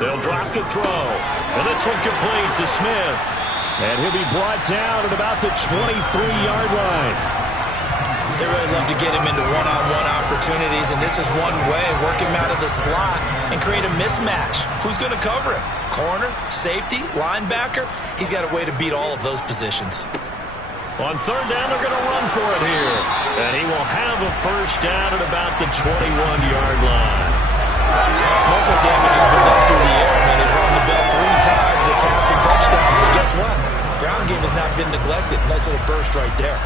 They'll drop to throw. And this one complete to Smith. And he'll be brought down at about the 23-yard line. They really love to get him into one-on-one opportunities, and this is one way, work him out of the slot and create a mismatch. Who's going to cover him? Corner, safety, linebacker? He's got a way to beat all of those positions. On 3rd down, they're going to run for it here. And he will have a 1st down at about the 21-yard line. Muscle damage has been done through the air. I mean, they've run the ball 3 times with passing touchdowns, but guess what? Ground game has not been neglected. Nice little burst right there.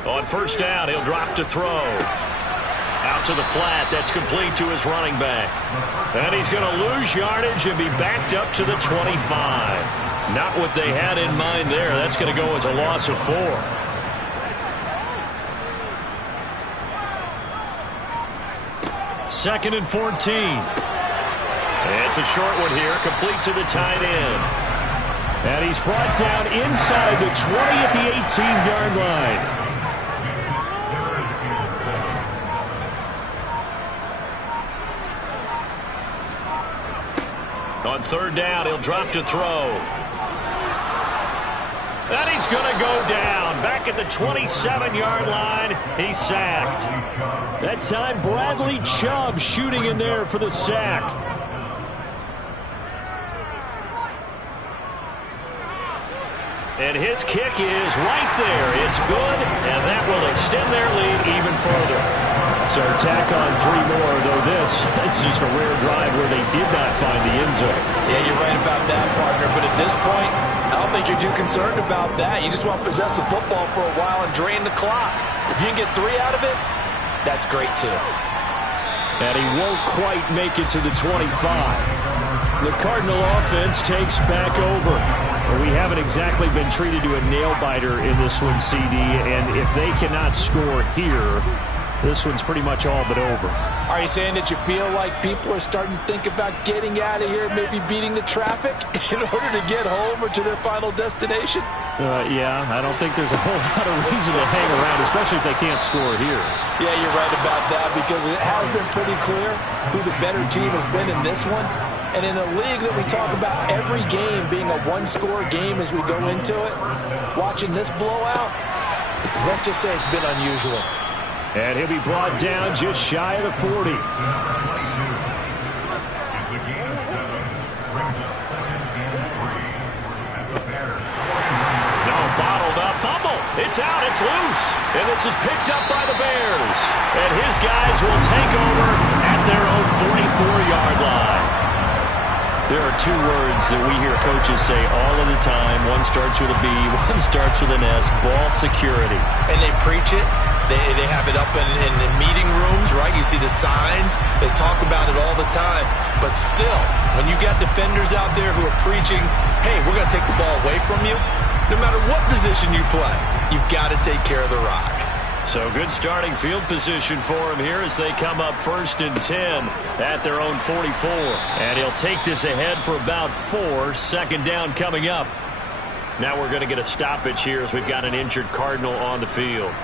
On 1st down, he'll drop to throw. Out to the flat. That's complete to his running back. And he's going to lose yardage and be backed up to the 25. Not what they had in mind there. That's going to go as a loss of 4. Second and 14. It's a short one here, complete to the tight end. And he's brought down inside the 20 at the 18-yard line. On 3rd down, he'll drop to throw. And he's going to go down. Back at the 27-yard line, he's sacked. That time, Bradley Chubb shooting in there for the sack. And his kick is right there. It's good, and that will extend their lead even further. So tack on 3 more, though it's just a rare drive where they did not find the end zone. Yeah, you're right about that, partner. But at this point, I don't think you're too concerned about that. You just want to possess the football for a while and drain the clock. If you can get 3 out of it, that's great, too. And he won't quite make it to the 25. The Cardinal offense takes back over. We haven't exactly been treated to a nail-biter in this one, CD, and if they cannot score here, this one's pretty much all but over. Are you saying that you feel like people are starting to think about getting out of here, maybe beating the traffic in order to get home or to their final destination? Yeah, I don't think there's a whole lot of reason to hang around, especially if they can't score here. Yeah, you're right about that, because it has been pretty clear who the better team has been in this one. And in a league that we talk about every game being a one-score game as we go into it, watching this blowout, let's just say it's been unusual. And he'll be brought down just shy of the 40. No, bottled up. Fumble. It's out. It's loose. And this is picked up by the Bears. And his guys will take over at their own 44-yard line. There are two words that we hear coaches say all of the time. One starts with a B, one starts with an S, ball security. And they preach it. They have it up in meeting rooms, right? You see the signs. They talk about it all the time. But still, when you got defenders out there who are preaching, hey, we're going to take the ball away from you, no matter what position you play, you've got to take care of the rock. So good starting field position for him here as they come up 1st and 10 at their own 44. And he'll take this ahead for about 4. Second down coming up. Now we're going to get a stoppage here as we've got an injured Cardinal on the field.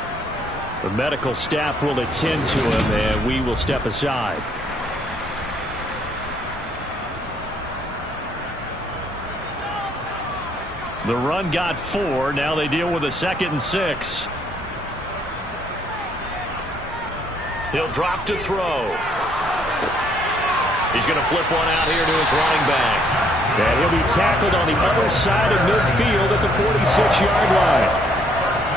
The medical staff will attend to him, and we will step aside. The run got 4. Now they deal with a 2nd and 6. He'll drop to throw. He's going to flip one out here to his running back. And he'll be tackled on the other side of midfield at the 46-yard line.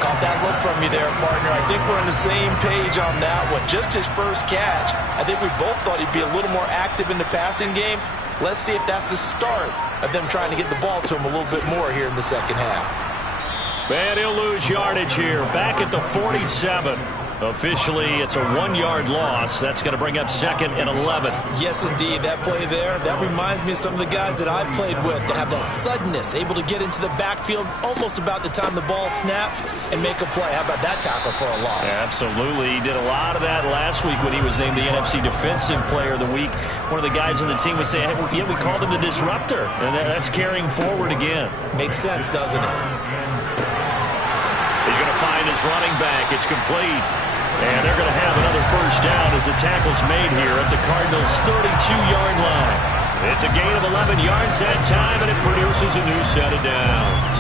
Caught that look from you there, partner. I think we're on the same page on that one. Just his first catch. I think we both thought he'd be a little more active in the passing game. Let's see if that's the start of them trying to get the ball to him a little bit more here in the second half. And he'll lose yardage here. Back at the 47. Officially, it's a 1-yard loss. That's going to bring up 2nd and 11. Yes, indeed. That play there, that reminds me of some of the guys that I played with that have that suddenness, able to get into the backfield almost about the time the ball snapped and make a play. How about that tackle for a loss? Yeah, absolutely. He did a lot of that last week when he was named the NFC Defensive Player of the Week. One of the guys on the team would say, hey, yeah, we called him the disruptor. And that's carrying forward again. Makes sense, doesn't it? He's going to find his running back. It's complete. And they're going to have another first down as the tackle's made here at the Cardinals' 32-yard line. It's a gain of 11 yards that time, and it produces a new set of downs.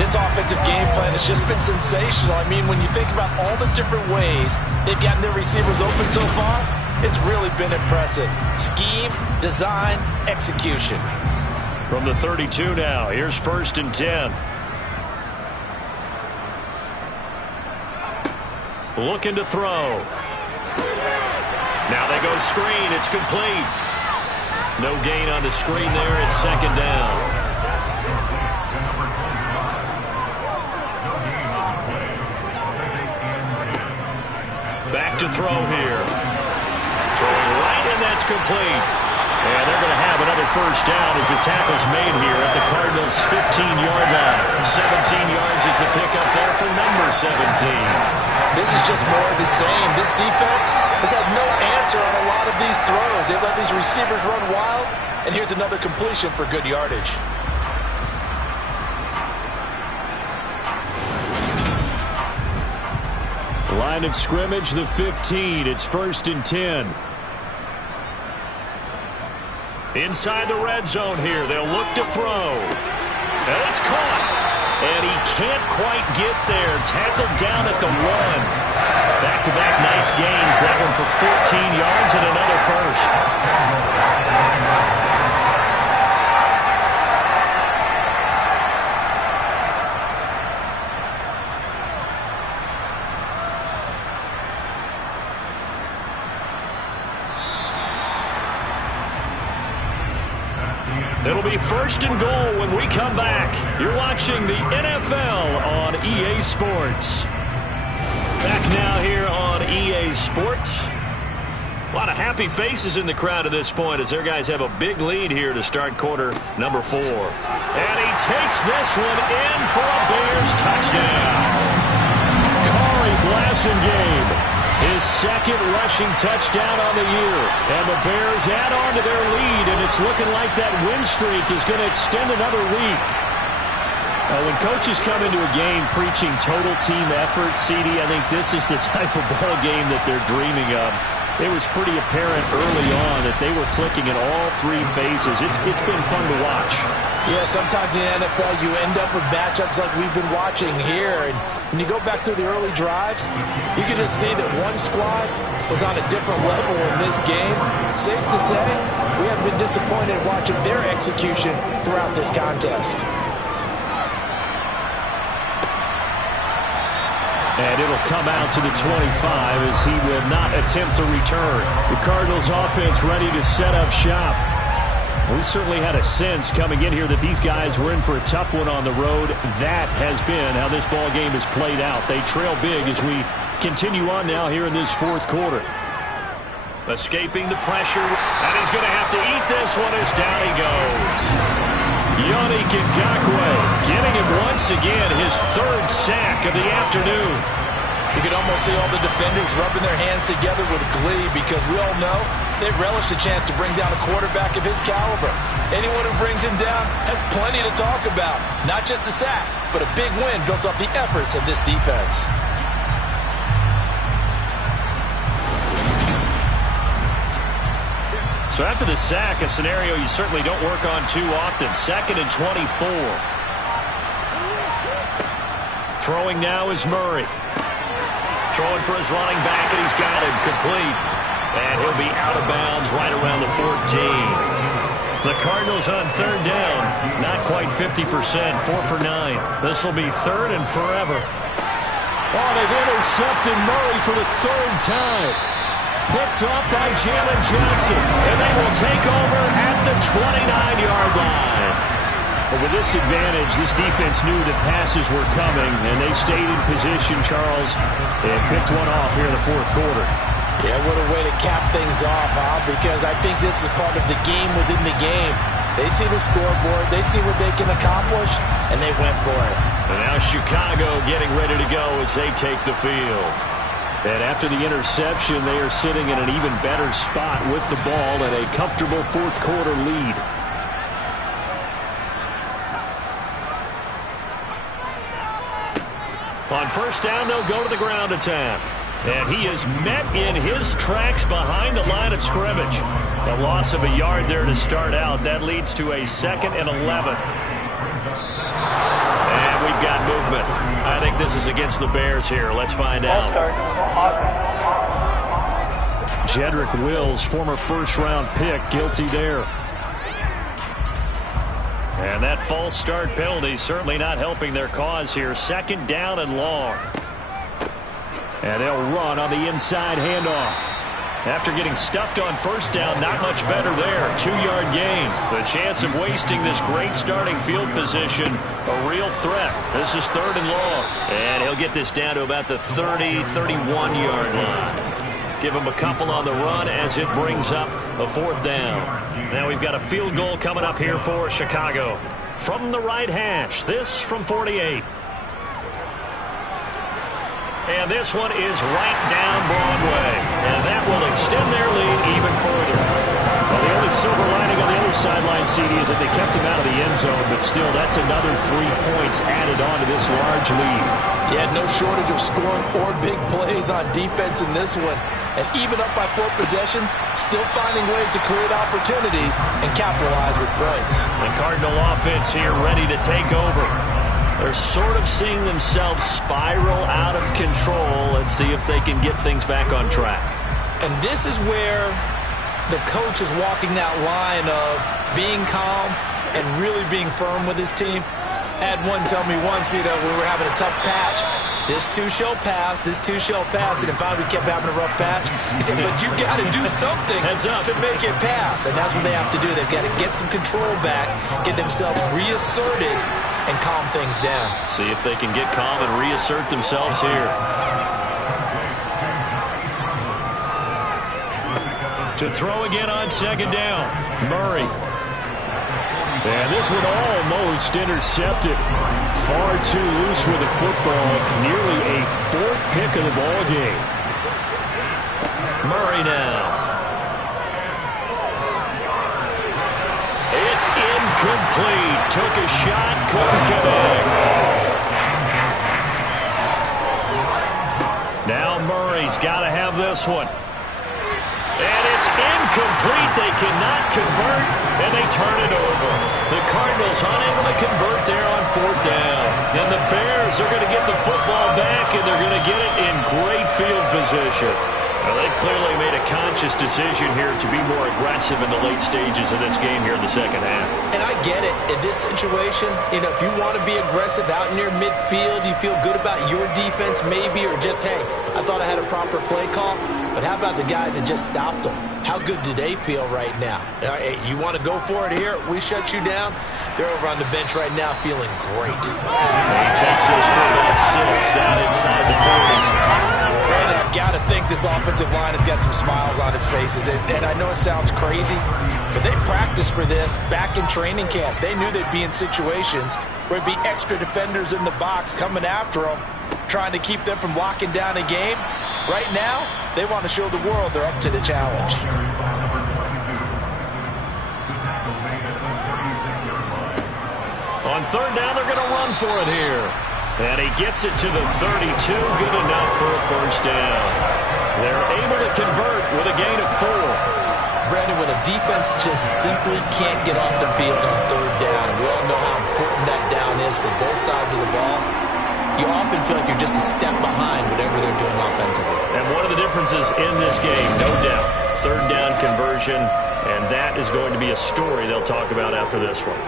This offensive game plan has just been sensational. I mean, when you think about all the different ways they've gotten their receivers open so far, it's really been impressive. Scheme, design, execution. From the 32 now, here's 1st and 10. Looking to throw. Now they go screen. It's complete. No gain on the screen there. It's 2nd down. Back to throw here. Throwing right, and that's complete. And they're going to have another first down as the tackle's made here at the Cardinals' 15-yard line. 17 yards is the pickup there for number 17. This is just more of the same. This defense has had no answer on a lot of these throws. They've let these receivers run wild, and here's another completion for good yardage. Line of scrimmage, the 15. It's 1st and 10. Inside the red zone here. They'll look to throw. And it's caught. And he can't quite get there. Tackled down at the 1. Back-to-back nice gains. That one for 14 yards and another first. It'll be 1st and goal when we come back. You're watching the NFL on EA Sports. Back now here on EA Sports. A lot of happy faces in the crowd at this point as their guys have a big lead here to start quarter number 4. And he takes this one in for a Bears touchdown. Corey Blasingame. His 2nd rushing touchdown on the year. And the Bears add on to their lead, and it's looking like that win streak is going to extend another week. When coaches come into a game preaching total team effort, CD, I think this is the type of ball game that they're dreaming of. It was pretty apparent early on that they were clicking in all 3 phases. It's been fun to watch. Yeah, sometimes in the NFL you end up with matchups like we've been watching here. And when you go back to the early drives, you can just see that one squad was on a different level in this game. Safe to say, we have been disappointed watching their execution throughout this contest. And it'll come out to the 25 as he will not attempt to return. The Cardinals offense ready to set up shop. We certainly had a sense coming in here that these guys were in for a tough one on the road. That has been how this ball game has played out. They trail big as we continue on now here in this fourth quarter. Escaping the pressure, and he's going to have to eat this one as down he goes. Yannick Ngakoue getting him once again his third sack of the afternoon. You can almost see all the defenders rubbing their hands together with glee because we all know they relish the chance to bring down a quarterback of his caliber. Anyone who brings him down has plenty to talk about. Not just a sack, but a big win built off the efforts of this defense. So after the sack, a scenario you certainly don't work on too often. 2nd and 24. Throwing now is Murray. Throwing for his running back, and he's got him complete. And he'll be out of bounds right around the 14. The Cardinals on third down. Not quite 50%, 4 for 9. This will be 3rd and forever. Oh, they've intercepted Murray for the 3rd time. Picked off by Jalen Johnson. And they will take over at the 29-yard line. But with this advantage, this defense knew that passes were coming, and they stayed in position, Charles, and picked one off here in the fourth quarter. Yeah, what a way to cap things off, huh? Because I think this is part of the game within the game. They see the scoreboard, they see what they can accomplish, and they went for it. And now Chicago getting ready to go as they take the field. And after the interception, they are sitting in an even better spot with the ball and a comfortable fourth quarter lead. On first down, they'll go to the ground attack. And he is met in his tracks behind the line of scrimmage. A loss of a yard there to start out. That leads to a 2nd and 11. And we've got movement. I think this is against the Bears here. Let's find out. Jedrick Wills, former first-round pick, guilty there. And that false start penalty certainly not helping their cause here. 2nd down and long. And they'll run on the inside handoff. After getting stuffed on first down, not much better there. 2-yard gain. The chance of wasting this great starting field position, a real threat. This is 3rd and long. And he'll get this down to about the 30, 31-yard line. Give him a couple on the run as it brings up a 4th down. Now we've got a field goal coming up here for Chicago. From the right hash, this from 48. And this one is right down Broadway. And that will extend their lead even further. Well, the only silver lining on the other sideline, CD, is that they kept him out of the end zone. But still, that's another 3 points added on to this large lead. Yeah, no shortage of scoring or big plays on defense in this one. And even up by 4 possessions, still finding ways to create opportunities and capitalize with points. The Cardinal offense here ready to take over. They're sort of seeing themselves spiral out of control. Let's see if they can get things back on track. And this is where the coach is walking that line of being calm and really being firm with his team. I had one tell me once, we were having a tough patch. This too shall pass, this too shall pass. And finally we kept having a rough patch. He said, but you got to do something to make it pass. And that's what they have to do. They've got to get some control back, get themselves reasserted, and calm things down. See if they can get calm and reassert themselves here. To throw again on 2nd down, Murray. And this one almost intercepted. Far too loose with the football. Nearly a 4th pick of the ball game. Murray now. It's incomplete. Took a shot, couldn't connect. Now Murray's got to have this one. And it's incomplete. They cannot convert, and they turn it over. The Cardinals unable to convert there on 4th down. And the Bears are going to get the football back, and they're going to get it in great field position. Well, they clearly made a conscious decision here to be more aggressive in the late stages of this game here in the 2nd half. And I get it. In this situation, if you want to be aggressive out near midfield, you feel good about your defense maybe, or just, hey, I thought I had a proper play call. But how about the guys that just stopped them? How good do they feel right now? Hey, you want to go for it here? We shut you down? They're over on the bench right now feeling great. He takes this for about 6 down inside the 40. Brandon, I've got to think this offensive line has got some smiles on its faces. And I know it sounds crazy, but they practiced for this back in training camp. They knew they'd be in situations where there'd be extra defenders in the box coming after them, trying to keep them from locking down a game. Right now, they want to show the world they're up to the challenge. On third down, they're going to run for it here. And he gets it to the 32, good enough for a first down. They're able to convert with a gain of 4. Brandon, when a defense just simply can't get off the field on third down, and we all know how important that down is for both sides of the ball, you often feel like you're just a step behind whatever they're doing offensively. And one of the differences in this game, no doubt, third down conversion, and that is going to be a story they'll talk about after this one.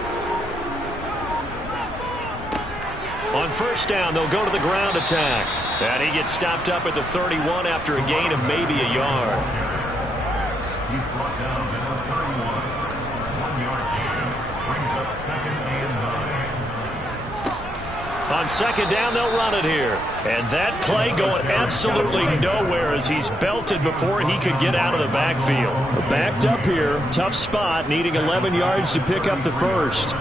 On first down, they'll go to the ground attack. And he gets stopped up at the 31 after a gain of maybe a yard. He's brought down at the 31. 1-yard gain. Brings up 2nd and 9. On second down, they'll run it here. And that play going absolutely nowhere as he's belted before he could get out of the backfield. Backed up here, tough spot, needing 11 yards to pick up the first.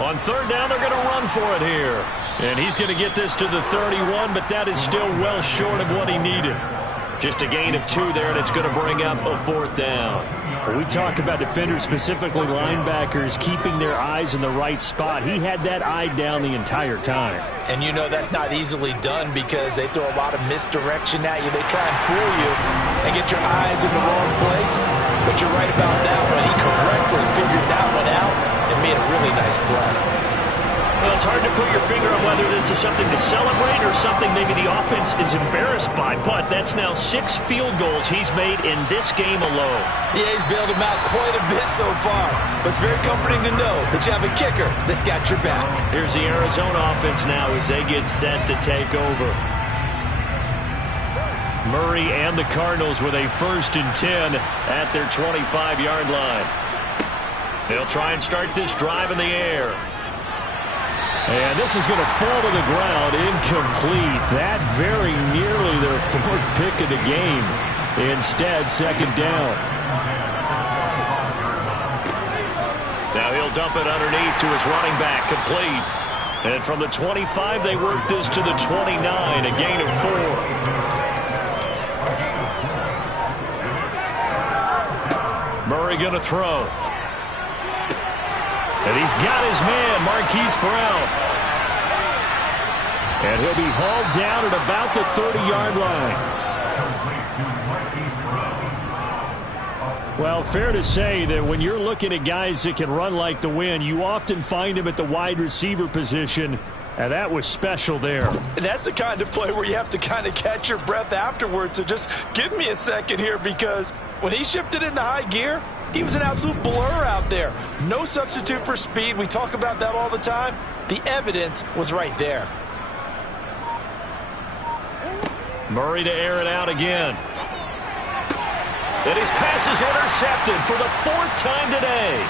On third down, they're going to run for it here. And he's going to get this to the 31, but that is still well short of what he needed. Just a gain of 2 there, and it's going to bring up a 4th down. We talk about defenders, specifically linebackers, keeping their eyes in the right spot. He had that eye down the entire time. And you know that's not easily done because they throw a lot of misdirection at you. They try and fool you and get your eyes in the wrong place. But you're right about that one. He correctly figured that one out and made a really nice play. Well, it's hard to put your finger on whether this is something to celebrate or something maybe the offense is embarrassed by, but that's now 6 field goals he's made in this game alone. Yeah, he's bailed them out quite a bit so far, but it's very comforting to know that you have a kicker that's got your back. Here's the Arizona offense now as they get set to take over. Murray and the Cardinals with a 1st and 10 at their 25-yard line. They'll try and start this drive in the air. And this is going to fall to the ground, incomplete. That very nearly their 4th pick of the game. Instead, 2nd down. Now he'll dump it underneath to his running back, complete. And from the 25, they work this to the 29, a gain of 4. Murray going to throw. And he's got his man, Marquise Brown. And he'll be hauled down at about the 30-yard line. Well, fair to say that when you're looking at guys that can run like the wind, you often find them at the wide receiver position, and that was special there. And that's the kind of play where you have to kind of catch your breath afterwards. So just give me a second here, because when he shifted into high gear, he was an absolute blur out there. No substitute for speed. We talk about that all the time. The evidence was right there. Murray to air it out again. And his pass is intercepted for the 4th time today.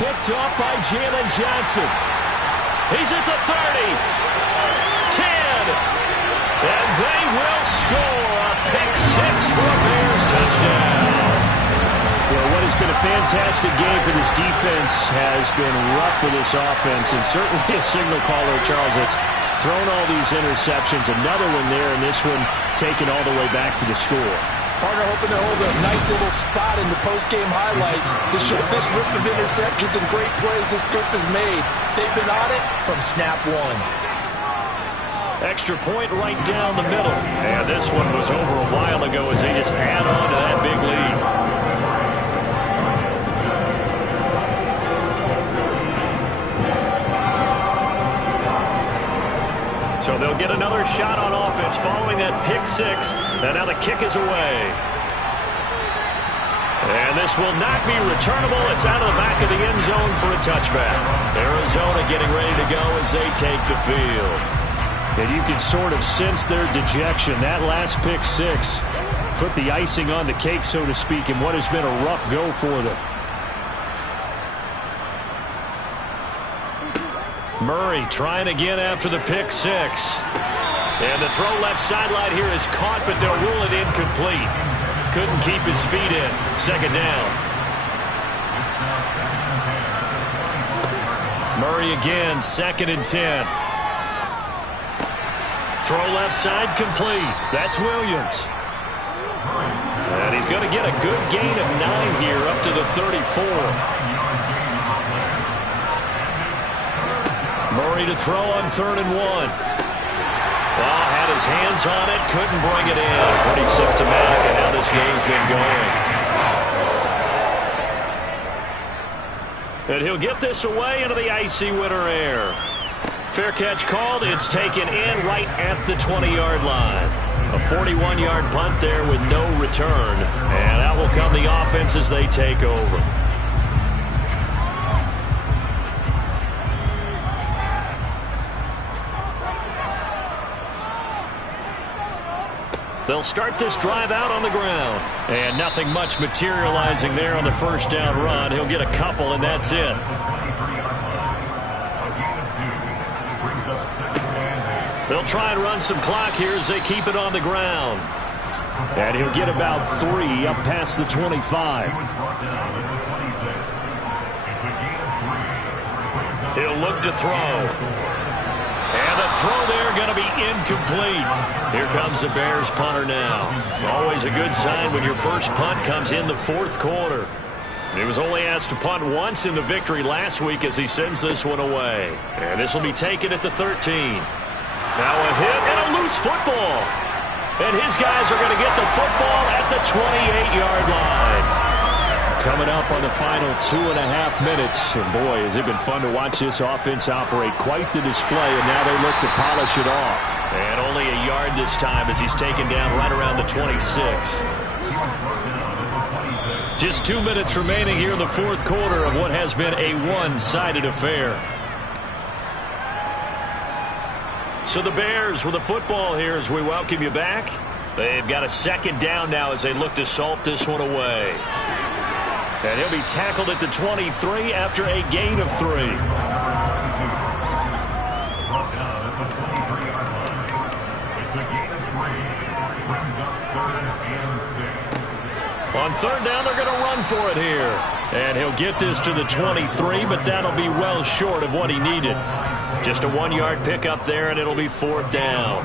Picked off by Jalen Johnson. He's at the 30. 10. And they will score a pick 6 for a Bears touchdown. Well, what has been a fantastic game for this defense has been rough for this offense, and certainly a signal caller, Charles, that's thrown all these interceptions. Another one there, and this one taken all the way back for the score. Partner hoping to hold a nice little spot in the post-game highlights to show this rip of interceptions and great plays this group has made. They've been on it from snap 1. Extra point right down the middle. And this one was over a while ago as they just add on to that big lead. So they'll get another shot on offense following that pick 6. And now the kick is away. And this will not be returnable. It's out of the back of the end zone for a touchback. Arizona getting ready to go as they take the field. And you can sort of sense their dejection. That last pick six put the icing on the cake, so to speak, in what has been a rough go for them. Murray trying again after the pick six. And the throw left sideline here is caught, but they'll rule it incomplete. Couldn't keep his feet in. Second down. Murray again, 2nd and 10. Throw left side complete. That's Williams. And he's going to get a good gain of 9 here up to the 34. Murray to throw on 3rd and 1. Well, had his hands on it, couldn't bring it in. Pretty symptomatic of how this game's been going. And he'll get this away into the icy winter air. Fair catch called. It's taken in right at the 20-yard line. A 41-yard punt there with no return. And out will come the offense as they take over. They'll start this drive out on the ground. And nothing much materializing there on the first down run. He'll get a couple, and that's it. They'll try and run some clock here as they keep it on the ground. And he'll get about 3 up past the 25. He'll look to throw. And the throw there going to be incomplete. Here comes the Bears punter now. Always a good sign when your first punt comes in the 4th quarter. He was only asked to punt once in the victory last week as he sends this one away. And this will be taken at the 13. Now a hit and a loose football. And his guys are going to get the football at the 28-yard line. Coming up on the final 2.5 minutes. And boy, has it been fun to watch this offense operate. Quite the display, and now they look to polish it off. And only a yard this time as he's taken down right around the 26. Just 2 minutes remaining here in the 4th quarter of what has been a one-sided affair. So the Bears with the football here as we welcome you back. They've got a 2nd down now as they look to salt this one away. And he'll be tackled at the 23 after a gain of 3. On 3rd down, they're going to run for it here. And he'll get this to the 23, but that'll be well short of what he needed. Just a 1-yard pickup there, and it'll be 4th down.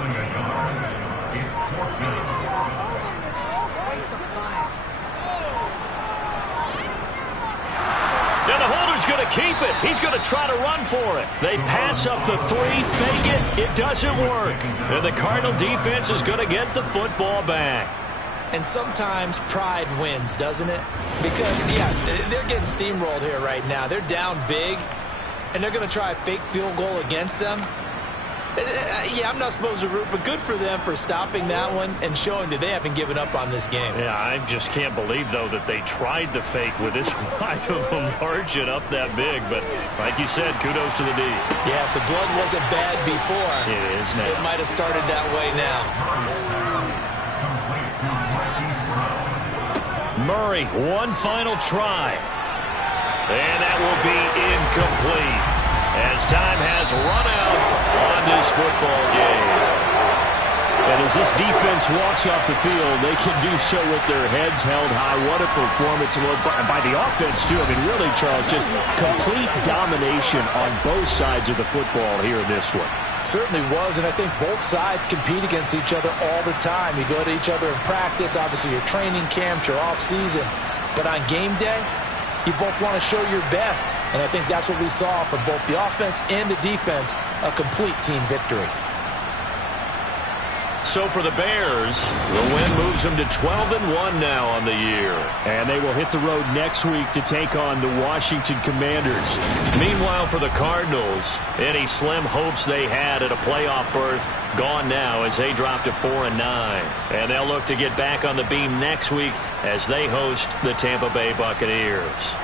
Going to keep it. He's going to try to run for it. They pass up the 3, fake it. It doesn't work. And the Cardinal defense is going to get the football back. And sometimes pride wins, doesn't it? Because, yes, they're getting steamrolled here right now. They're down big, and they're going to try a fake field goal against them. Yeah, I'm not supposed to root, but good for them for stopping that one and showing that they haven't given up on this game. Yeah, I just can't believe, though, that they tried the fake with this wide of a margin up that big. But like you said, kudos to the D. Yeah, if the blood wasn't bad before, it is now. It might have started that way now. Murray, one final try. And that will be incomplete as time has run out on this football game. And as this defense walks off the field, they can do so with their heads held high. What a performance by the offense, too. I mean, really, Charles, just complete domination on both sides of the football here in this one. Certainly was, and I think both sides compete against each other all the time. You go to each other in practice, obviously your training camps, your off-season. But on game day, you both want to show your best. And I think that's what we saw for both the offense and the defense, a complete team victory. So for the Bears, the win moves them to 12-1 now on the year. And they will hit the road next week to take on the Washington Commanders. Meanwhile, for the Cardinals, any slim hopes they had at a playoff berth gone now as they drop to 4-9. And they'll look to get back on the beam next week as they host the Tampa Bay Buccaneers.